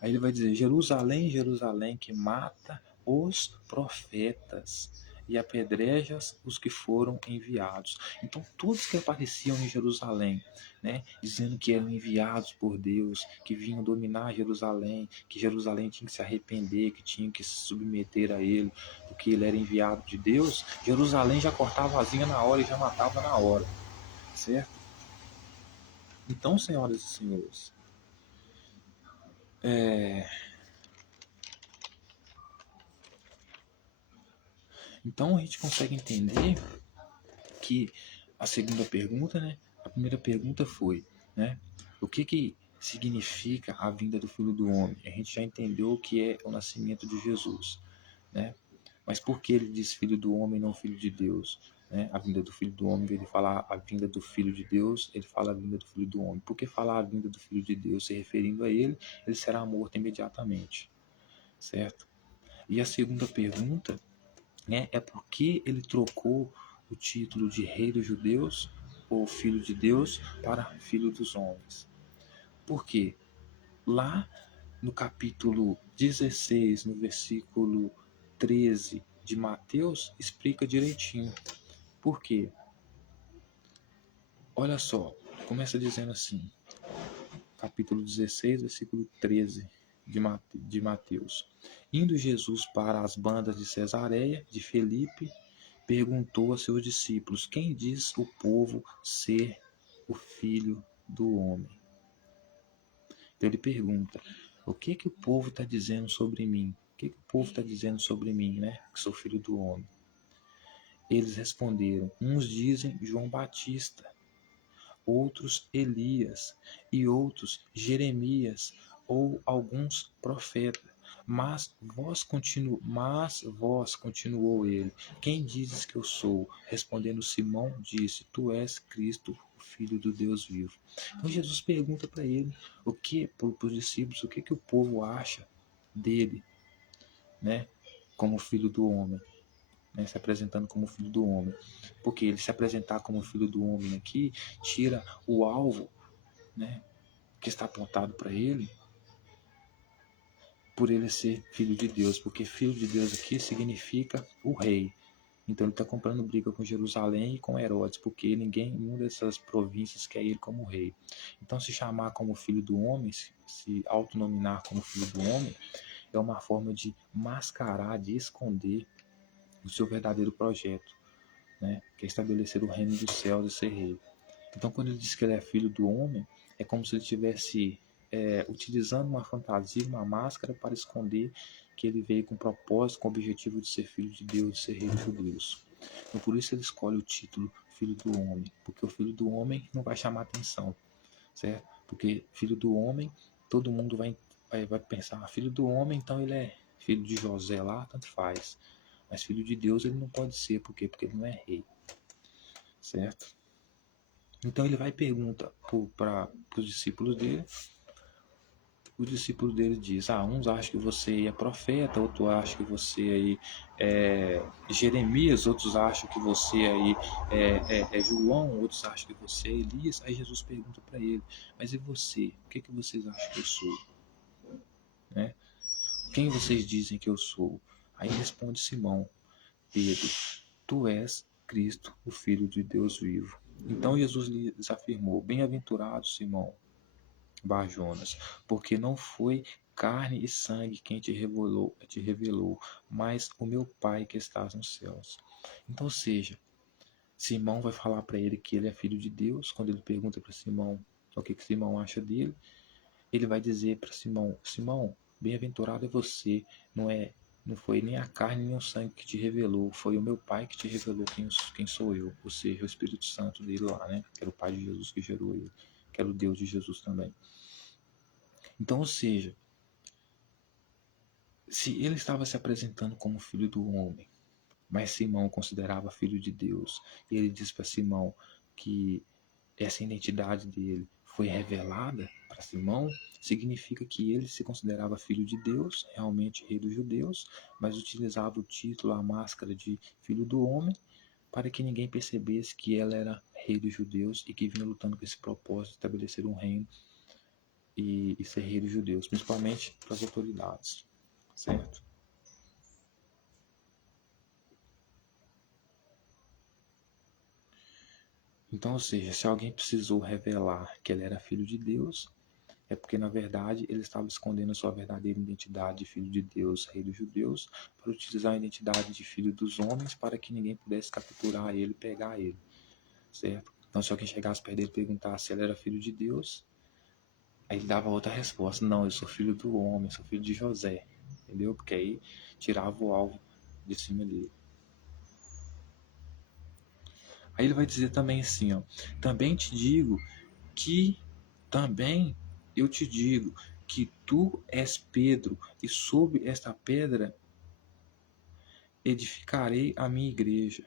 Aí ele vai dizer: Jerusalém, Jerusalém, que mata os profetas e apedrejas os que foram enviados. Então, todos que apareciam em Jerusalém, né, dizendo que eram enviados por Deus, que vinham dominar Jerusalém, que Jerusalém tinha que se arrepender, que tinha que se submeter a ele, porque ele era enviado de Deus, Jerusalém já cortava a asinha na hora e já matava na hora, certo? Então, senhoras e senhores, então a gente consegue entender que a segunda pergunta, né? A primeira pergunta foi, né? O que significa a vinda do Filho do Homem? A gente já entendeu o que é o nascimento de Jesus, né? Mas por que ele diz Filho do Homem, não Filho de Deus? Né? A vinda do Filho do Homem, ele fala a vinda do Filho de Deus, ele fala a vinda do Filho do Homem. Por que falar a vinda do Filho de Deus? Se referindo a ele será morto imediatamente, certo? E a segunda pergunta, né, é por que ele trocou o título de Rei dos Judeus, ou Filho de Deus, para Filho dos Homens. Por quê? Lá no capítulo 16, no versículo 13 de Mateus, explica direitinho. Por quê? Olha só, começa dizendo assim, capítulo 16, versículo 13 de Mateus. Indo Jesus para as bandas de Cesareia, de Felipe, perguntou a seus discípulos: quem diz o povo ser o Filho do Homem? Então ele pergunta: o que o povo está dizendo sobre mim? O que o povo está dizendo sobre mim, né? Que sou filho do homem. Eles responderam: uns dizem João Batista, outros Elias e outros Jeremias ou alguns profetas. Mas vós, continuou ele, quem dizes que eu sou? Respondendo Simão, disse: tu és Cristo, o Filho do Deus vivo. Então Jesus pergunta para ele, para os discípulos, o que o povo acha dele, né? como filho do homem, né? Se apresentando como filho do homem. Porque ele se apresentar como filho do homem aqui tira o alvo, né, que está apontado para ele, por ele ser filho de Deus, porque filho de Deus aqui significa o rei. Então ele está comprando briga com Jerusalém e com Herodes, porque nenhuma dessas províncias quer ele como rei. Então se chamar como filho do homem, se autonominar como filho do homem, é uma forma de mascarar, de esconder o seu verdadeiro projeto, né? Que é estabelecer o reino dos céus e ser rei. Então quando ele diz que ele é filho do homem, é como se ele estivesse utilizando uma fantasia, uma máscara para esconder que ele veio com propósito, com o objetivo de ser filho de Deus, de ser rei dos judeus. Então por isso ele escolhe o título filho do homem, porque o filho do homem não vai chamar atenção, certo? Porque filho do homem, todo mundo vai pensar, filho do homem, então ele é filho de José lá, tanto faz. Mas filho de Deus ele não pode ser, por quê? Porque ele não é rei, certo? Então ele vai e pergunta para os discípulos dele. Os discípulos dele diz: uns acham que você é profeta, outros acham que você aí é Jeremias, outros acham que você aí é João, outros acham que você é Elias. Aí Jesus pergunta para ele: mas e você? O que vocês acham que eu sou? Né? Quem vocês dizem que eu sou? Aí responde Simão Pedro: tu és Cristo, o Filho de Deus vivo. Então Jesus lhes afirmou: bem-aventurado Simão Bar-Jonas, porque não foi carne e sangue quem te revelou, mas o meu Pai que estás nos céus. Então, ou seja, Simão vai falar para ele que ele é filho de Deus. Quando ele pergunta para Simão o que Simão acha dele, ele vai dizer para Simão: Simão, bem-aventurado é você, não foi nem a carne nem o sangue que te revelou, foi o meu Pai que te revelou quem sou eu, ou seja, o Espírito Santo dele lá, né? Que era o Pai de Jesus que gerou ele, que era o Deus de Jesus também. Então, ou seja, se ele estava se apresentando como filho do homem, mas Simão considerava filho de Deus, e ele diz para Simão que essa identidade dele foi revelada para Simão, significa que ele se considerava filho de Deus, realmente rei dos judeus, mas utilizava o título, a máscara de filho do homem, para que ninguém percebesse que ela era rei dos judeus e que vinha lutando com esse propósito de estabelecer um reino e ser rei dos judeus, principalmente para as autoridades, certo? Então, ou seja, se alguém precisou revelar que ele era filho de Deus, é porque, na verdade, ele estava escondendo a sua verdadeira identidade de filho de Deus, rei dos judeus, para utilizar a identidade de filho dos homens para que ninguém pudesse capturar ele e pegar ele, certo? Então, se alguém chegasse perto dele e perguntasse se ele era filho de Deus, aí ele dava outra resposta: não, eu sou filho do homem, sou filho de José, entendeu? Porque aí tirava o alvo de cima dele. Aí ele vai dizer também assim, ó: também eu te digo que tu és Pedro, e sobre esta pedra edificarei a minha igreja.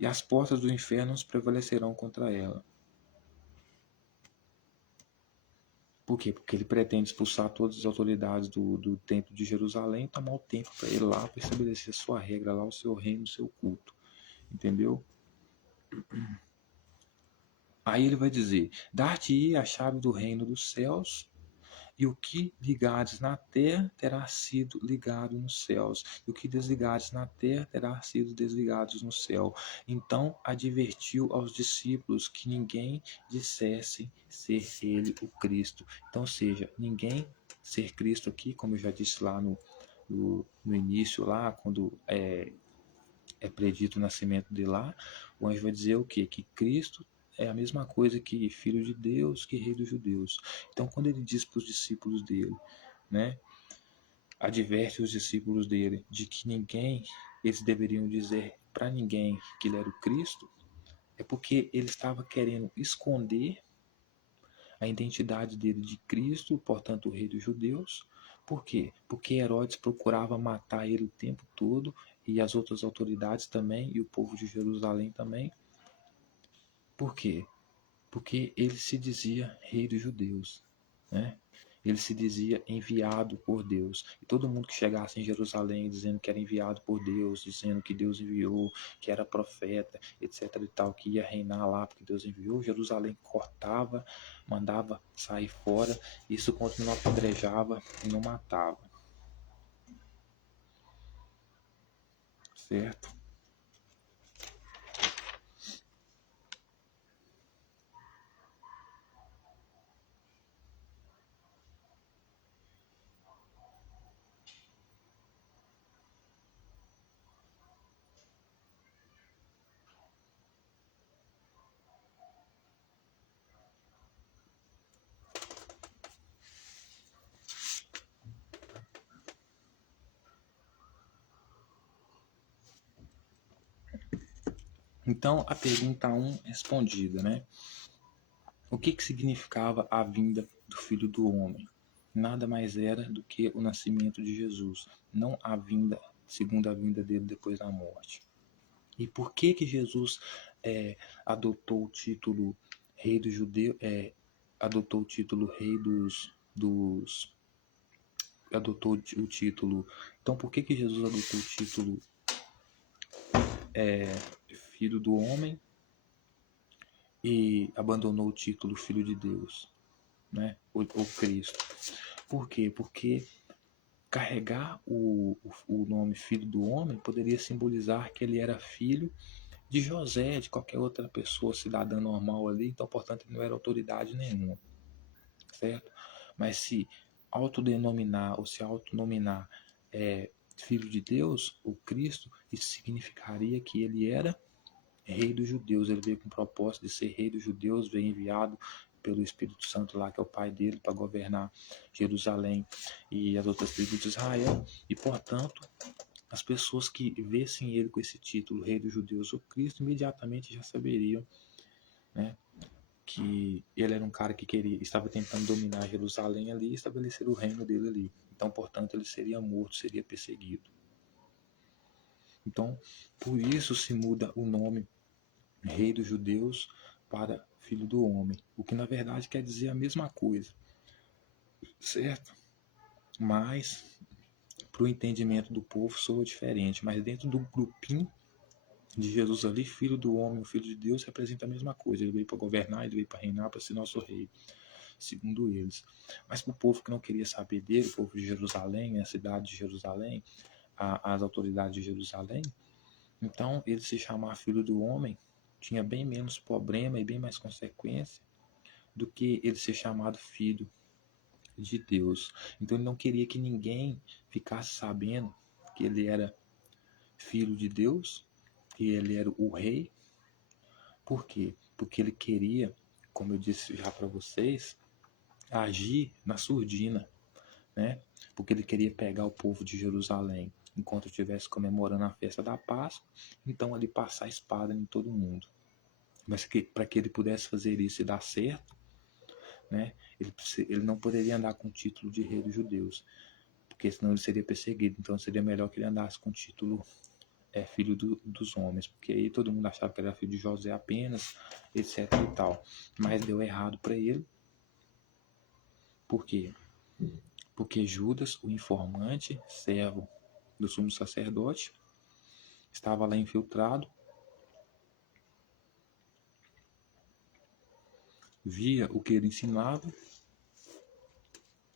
E as portas do inferno não prevalecerão contra ela. Por quê? Porque ele pretende expulsar todas as autoridades do templo de Jerusalém e tomar o templo para ele lá, para estabelecer a sua regra lá, o seu reino, o seu culto. Entendeu? Aí ele vai dizer: dar-te-ei a chave do reino dos céus, e o que ligares na terra terá sido ligado nos céus, e o que desligares na terra terá sido desligado no céu. Então advertiu aos discípulos que ninguém dissesse ser ele o Cristo. Então, ou seja, ninguém ser Cristo aqui, como eu já disse lá no início, lá, quando é predito o nascimento de lá, o anjo vai dizer o quê? Que Cristo é a mesma coisa que filho de Deus, que rei dos judeus. Então, quando ele diz para os discípulos dele, né, adverte os discípulos dele de que eles deveriam dizer para ninguém que ele era o Cristo, é porque ele estava querendo esconder a identidade dele de Cristo, portanto, o rei dos judeus. Por quê? Porque Herodes procurava matar ele o tempo todo, e as outras autoridades também, e o povo de Jerusalém também. Por quê? Porque ele se dizia rei dos judeus, né? Ele se dizia enviado por Deus. E todo mundo que chegasse em Jerusalém dizendo que era enviado por Deus, dizendo que Deus enviou, que era profeta, etc e tal, que ia reinar lá porque Deus enviou, Jerusalém cortava, mandava sair fora, isso quando não apedrejava e não matava. Certo? Então, a pergunta 1 respondida, né? O que significava a vinda do Filho do Homem? Nada mais era do que o nascimento de Jesus, não a vinda, segunda vinda dele depois da morte. E por que Jesus adotou o título Rei dos Judeus, adotou o título Rei dos adotou o título. Então, por que Jesus adotou o título Filho do Homem e abandonou o título Filho de Deus, né? O Cristo. Por quê? Porque carregar o nome Filho do Homem poderia simbolizar que ele era filho de José, de qualquer outra pessoa, cidadã normal ali, então, portanto, ele não era autoridade nenhuma, certo? Mas se autodenominar ou se autonominar Filho de Deus, o Cristo, isso significaria que ele era rei dos judeus. Ele veio com o propósito de ser rei dos judeus, veio enviado pelo Espírito Santo lá, que é o pai dele, para governar Jerusalém e as outras tribos de Israel. E, portanto, as pessoas que vissem ele com esse título, rei dos judeus ou Cristo, imediatamente já saberiam, né, que ele era um cara que estava tentando dominar Jerusalém ali e estabelecer o reino dele ali. Então, portanto, ele seria morto, seria perseguido. Então, por isso se muda o nome Rei dos Judeus para Filho do Homem, o que na verdade quer dizer a mesma coisa, certo? Mas para o entendimento do povo soa diferente, mas dentro do grupinho de Jesus ali, Filho do Homem, o Filho de Deus, representa a mesma coisa. Ele veio para governar, ele veio para reinar, para ser nosso rei, segundo eles. Mas para o povo que não queria saber dele, o povo de Jerusalém, a cidade de Jerusalém, as autoridades de Jerusalém, então ele se chamar Filho do Homem tinha bem menos problema e bem mais consequência do que ele ser chamado Filho de Deus. Então ele não queria que ninguém ficasse sabendo que ele era Filho de Deus, que ele era o rei. Por quê? Porque ele queria, como eu disse já para vocês, agir na surdina, né? Porque ele queria pegar o povo de Jerusalém enquanto estivesse comemorando a festa da Páscoa, então ali passar a espada em todo mundo. Mas para que ele pudesse fazer isso e dar certo, né? Ele não poderia andar com o título de rei dos judeus, porque senão ele seria perseguido. Então seria melhor que ele andasse com o título filho dos homens, porque aí todo mundo achava que era filho de José apenas, etc e tal. Mas deu errado para ele. Por quê? Porque Judas, o informante, servo do sumo sacerdote, estava lá infiltrado, via o que ele ensinava,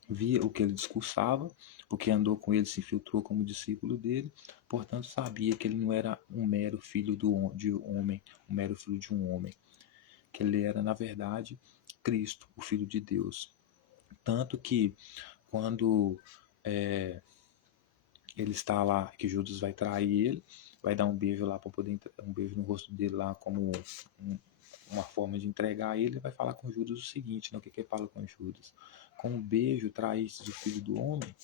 via o que ele discursava, porque andou com ele, se infiltrou como discípulo dele, portanto sabia que ele não era um mero filho de homem, um mero filho de um homem, que ele era, na verdade, Cristo, o Filho de Deus. Tanto que quando ele está lá, que Judas vai trair ele, vai dar um beijo lá para poder um beijo no rosto dele lá como uma forma de entregar ele, vai falar com Judas o seguinte, né? O que ele fala com Judas? Com um beijo traístes o Filho do Homem,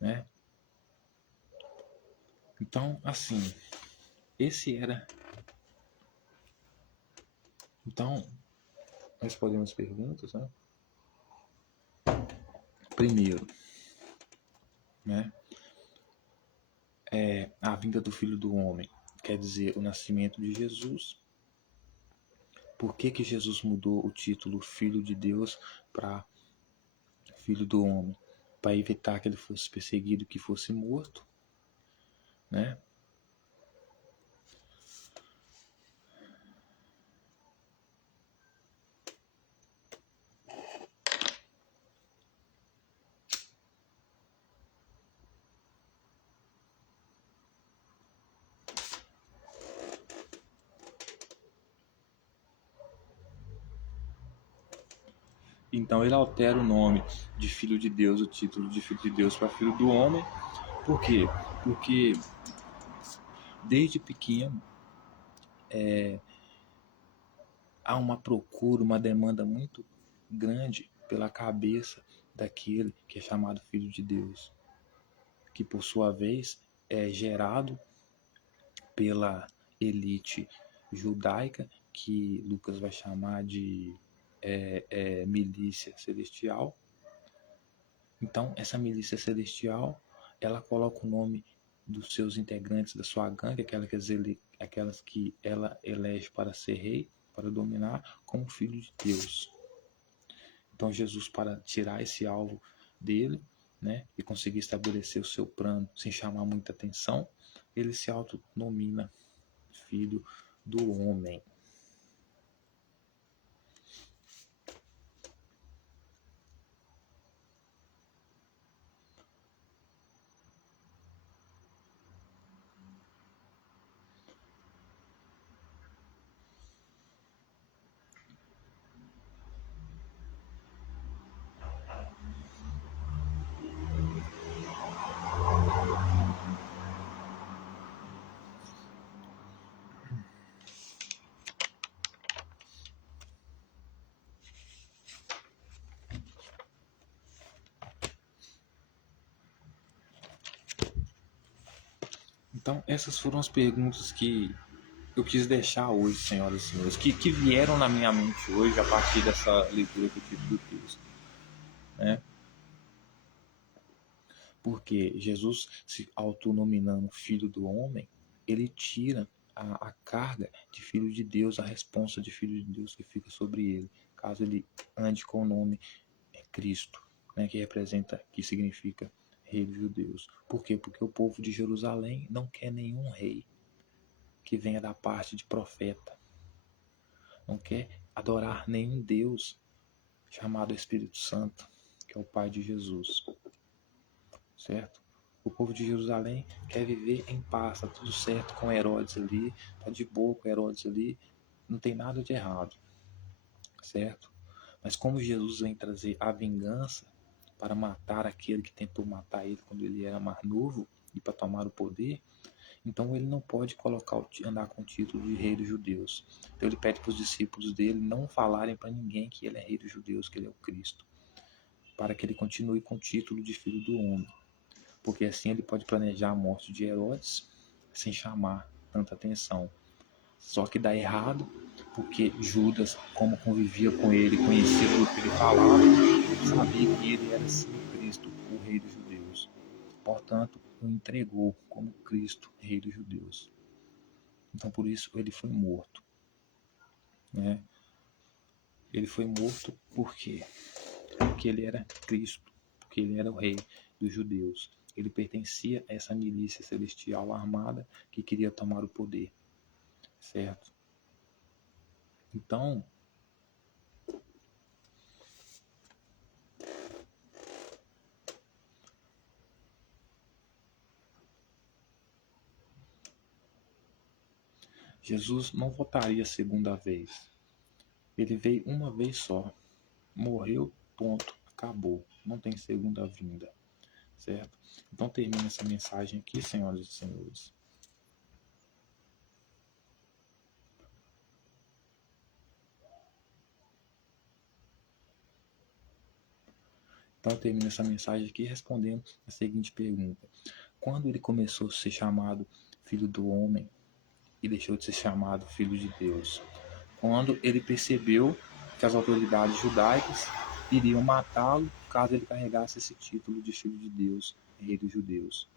né? Então, assim, esse era. Então, respondendo as perguntas, né? Primeiro, né? A vinda do Filho do Homem quer dizer o nascimento de Jesus. Por que que Jesus mudou o título Filho de Deus para Filho do Homem? Para evitar que ele fosse perseguido, que fosse morto, né? Então ele altera o nome de Filho de Deus, o título de Filho de Deus para Filho do Homem. Por quê? Porque desde pequeno há uma procura, uma demanda muito grande pela cabeça daquele que é chamado Filho de Deus, que por sua vez é gerado pela elite judaica, que Lucas vai chamar de milícia celestial. Então, essa milícia celestial, ela coloca o nome dos seus integrantes da sua gangue, aquelas que ela elege para ser rei, para dominar, como filho de Deus. Então, Jesus, para tirar esse alvo dele, né, e conseguir estabelecer o seu plano sem chamar muita atenção, ele se autonomina Filho do Homem. Então, essas foram as perguntas que eu quis deixar hoje, senhoras e senhores, que vieram na minha mente hoje a partir dessa leitura que eu tive do texto, né? Porque Jesus, se autonominando Filho do Homem, ele tira a carga de Filho de Deus, a responsa de Filho de Deus que fica sobre ele, caso ele ande com o nome Cristo, né, que representa, que significa Rei dos Judeus. Por quê? Porque o povo de Jerusalém não quer nenhum rei que venha da parte de profeta, não quer adorar nenhum Deus chamado Espírito Santo, que é o Pai de Jesus, certo? O povo de Jerusalém quer viver em paz, tá tudo certo com Herodes ali, tá de boa com Herodes ali, não tem nada de errado, certo? Mas como Jesus vem trazer a vingança para matar aquele que tentou matar ele quando ele era mais novo e para tomar o poder, então ele não pode andar com o título de rei dos judeus. Então ele pede para os discípulos dele não falarem para ninguém que ele é rei dos judeus, que ele é o Cristo, para que ele continue com o título de filho do homem, porque assim ele pode planejar a morte de Herodes sem chamar tanta atenção. Só que dá errado, porque Judas, como convivia com ele, conhecia tudo que ele falava, sabia que ele era sim o Cristo, o rei dos judeus. Portanto, o entregou como Cristo, rei dos judeus. Então, por isso, ele foi morto, né? Ele foi morto por quê? Porque ele era Cristo, porque ele era o rei dos judeus. Ele pertencia a essa milícia celestial armada que queria tomar o poder, certo? Então, Jesus não voltaria a segunda vez. Ele veio uma vez só, morreu, ponto, acabou. Não tem segunda vinda, certo? Então termina essa mensagem aqui, senhoras e senhores. Então termina essa mensagem aqui respondendo a seguinte pergunta: quando ele começou a ser chamado Filho do Homem e deixou de ser chamado Filho de Deus? Quando ele percebeu que as autoridades judaicas iriam matá-lo caso ele carregasse esse título de Filho de Deus, Rei dos Judeus.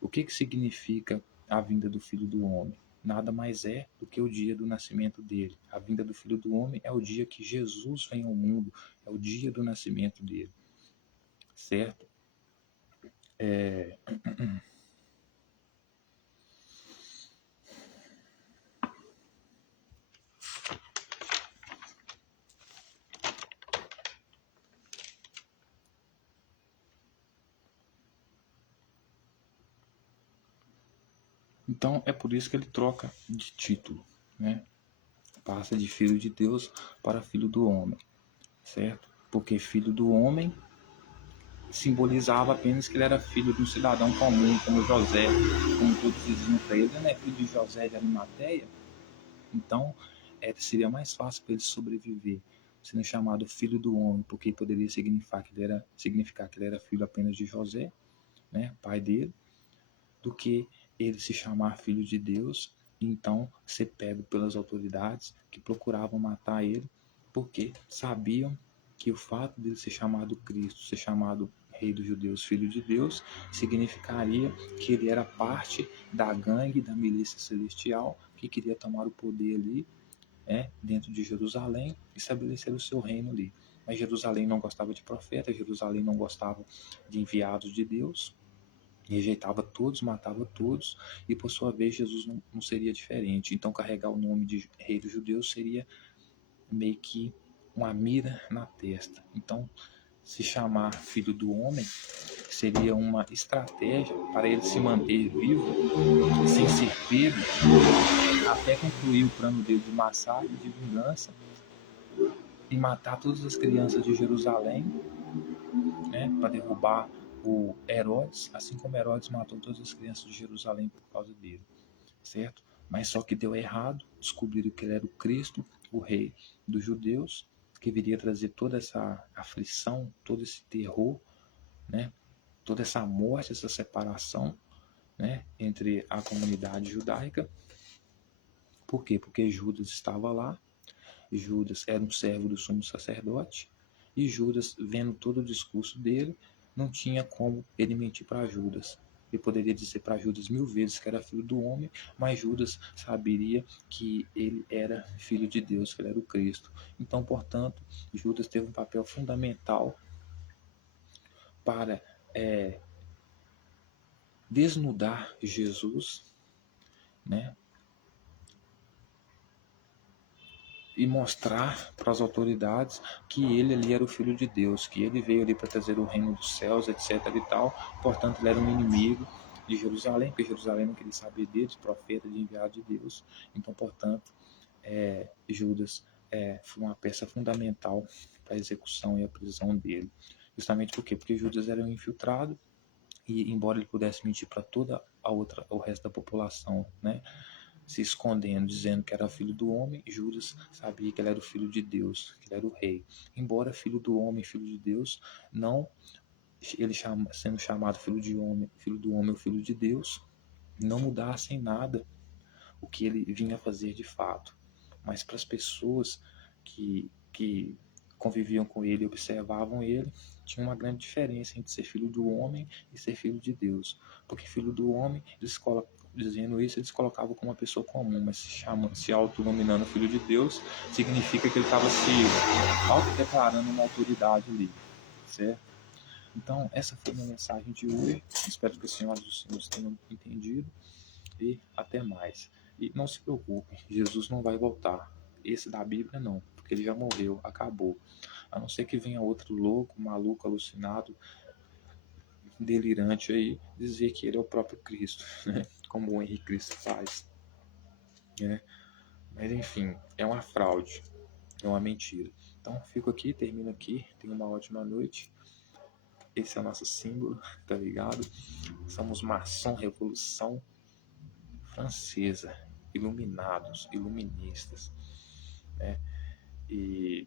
O que significa a vinda do Filho do Homem? nada mais é do que o dia do nascimento dele. A vinda do Filho do Homem é o dia que Jesus vem ao mundo, é o dia do nascimento dele, certo? Então é por isso que ele troca de título, né? Passa de filho de Deus para filho do homem, certo? Porque filho do homem simbolizava apenas que ele era filho de um cidadão comum, como José, como todos diziam para ele, ele não é filho de José de Arimateia, então seria mais fácil para ele sobreviver, sendo chamado filho do homem, porque poderia significar que ele era filho apenas de José, né, pai dele, do que ele se chamar filho de Deus e então ser pego pelas autoridades que procuravam matar ele, porque sabiam que o fato de ele ser chamado Cristo, ser chamado Rei dos Judeus, Filho de Deus, significaria que ele era parte da gangue, da milícia celestial, que queria tomar o poder ali, dentro de Jerusalém, e estabelecer o seu reino ali. Mas Jerusalém não gostava de profetas, Jerusalém não gostava de enviados de Deus, rejeitava todos, matava todos, e por sua vez Jesus não seria diferente. Então carregar o nome de Rei dos Judeus seria meio que uma mira na testa. Então se chamar Filho do Homem seria uma estratégia para ele se manter vivo, sem ser pego, até concluir o plano dele de massacre, de vingança, e matar todas as crianças de Jerusalém, né, para derrubar o Herodes, assim como Herodes matou todas as crianças de Jerusalém por causa dele, certo? Mas só que deu errado, descobriram que ele era o Cristo, o rei dos judeus, que viria trazer toda essa aflição, todo esse terror, né? Toda essa morte, essa separação, né, entre a comunidade judaica. Por quê? Porque Judas estava lá, Judas era um servo do sumo sacerdote, e Judas, vendo todo o discurso dele, não tinha como ele mentir para Judas. Ele poderia dizer para Judas 1000 vezes que era filho do homem, mas Judas saberia que ele era filho de Deus, que ele era o Cristo. Então, portanto, Judas teve um papel fundamental para desnudar Jesus, né? E mostrar para as autoridades que ele ali era o Filho de Deus, que ele veio ali para trazer o reino dos céus, etc. e tal. Portanto, ele era um inimigo de Jerusalém, porque Jerusalém não queria saber dele, de profeta, de enviado de Deus. Então, portanto, Judas foi uma peça fundamental para a execução e a prisão dele. Justamente por quê? Porque Judas era um infiltrado, e embora ele pudesse mentir para toda o resto da população, né, se escondendo, dizendo que era filho do homem, Judas sabia que ele era o filho de Deus, que ele era o rei. Embora filho do homem, filho de Deus, não ele sendo chamado filho do homem ou filho de Deus, não mudasse em nada o que ele vinha fazer de fato. Mas para as pessoas que conviviam com ele e observavam ele, tinha uma grande diferença entre ser filho do homem e ser filho de Deus. Porque filho do homem, dizendo isso, eles colocavam como uma pessoa comum, mas se autonominando filho de Deus, significa que ele estava se autodeclarando uma autoridade ali, certo? Então, essa foi a minha mensagem de hoje. Espero que os senhoras e os senhores tenham entendido, e até mais. E não se preocupe, Jesus não vai voltar. Esse da Bíblia não, porque ele já morreu, acabou. A não ser que venha outro louco, maluco, alucinado, delirante aí, dizer que ele é o próprio Cristo, né? Como o Henrique Cristo faz. Né? Mas enfim, é uma fraude, é uma mentira. Então fico aqui, termino aqui, tenha uma ótima noite. Esse é o nosso símbolo, tá ligado? Somos maçom revolução francesa, iluminados, iluministas, né? E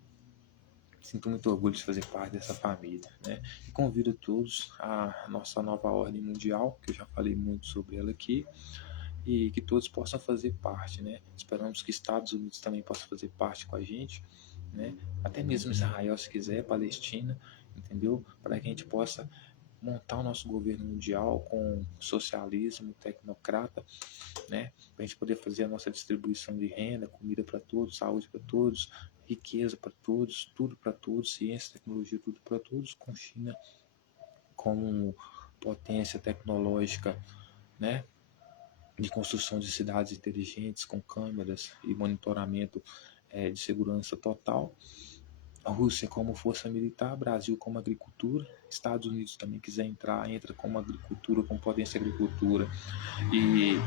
sinto muito orgulho de fazer parte dessa família, né? E convido todos à nossa nova ordem mundial, que eu já falei muito sobre ela aqui, e que todos possam fazer parte, né? Esperamos que Estados Unidos também possa fazer parte com a gente, né? Até mesmo Israel, se quiser, Palestina, entendeu? Para que a gente possa montar o nosso governo mundial com socialismo tecnocrata, né? Para a gente poder fazer a nossa distribuição de renda, comida para todos, saúde para todos, riqueza para todos, tudo para todos, ciência, tecnologia, tudo para todos, com China como potência tecnológica, né? De construção de cidades inteligentes com câmeras e monitoramento de segurança total. A Rússia como força militar, Brasil como agricultura, Estados Unidos também quiser entrar, entra como agricultura, como potência agricultura e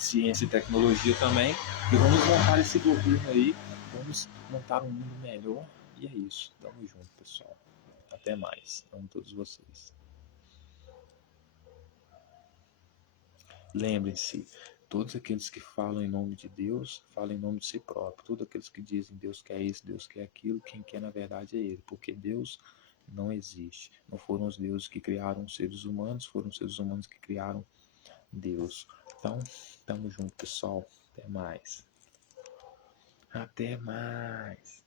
ciência e tecnologia também. E vamos montar esse governo aí, vamos montar um mundo melhor. E é isso. Tamo junto, pessoal. Até mais. Amo todos vocês. Lembrem-se, todos aqueles que falam em nome de Deus, falam em nome de si próprio. Todos aqueles que dizem Deus quer isso, Deus quer aquilo, quem quer na verdade é Ele. Porque Deus não existe. Não foram os deuses que criaram os seres humanos, foram os seres humanos que criaram Deus. Então, tamo junto, pessoal. Até mais. Até mais.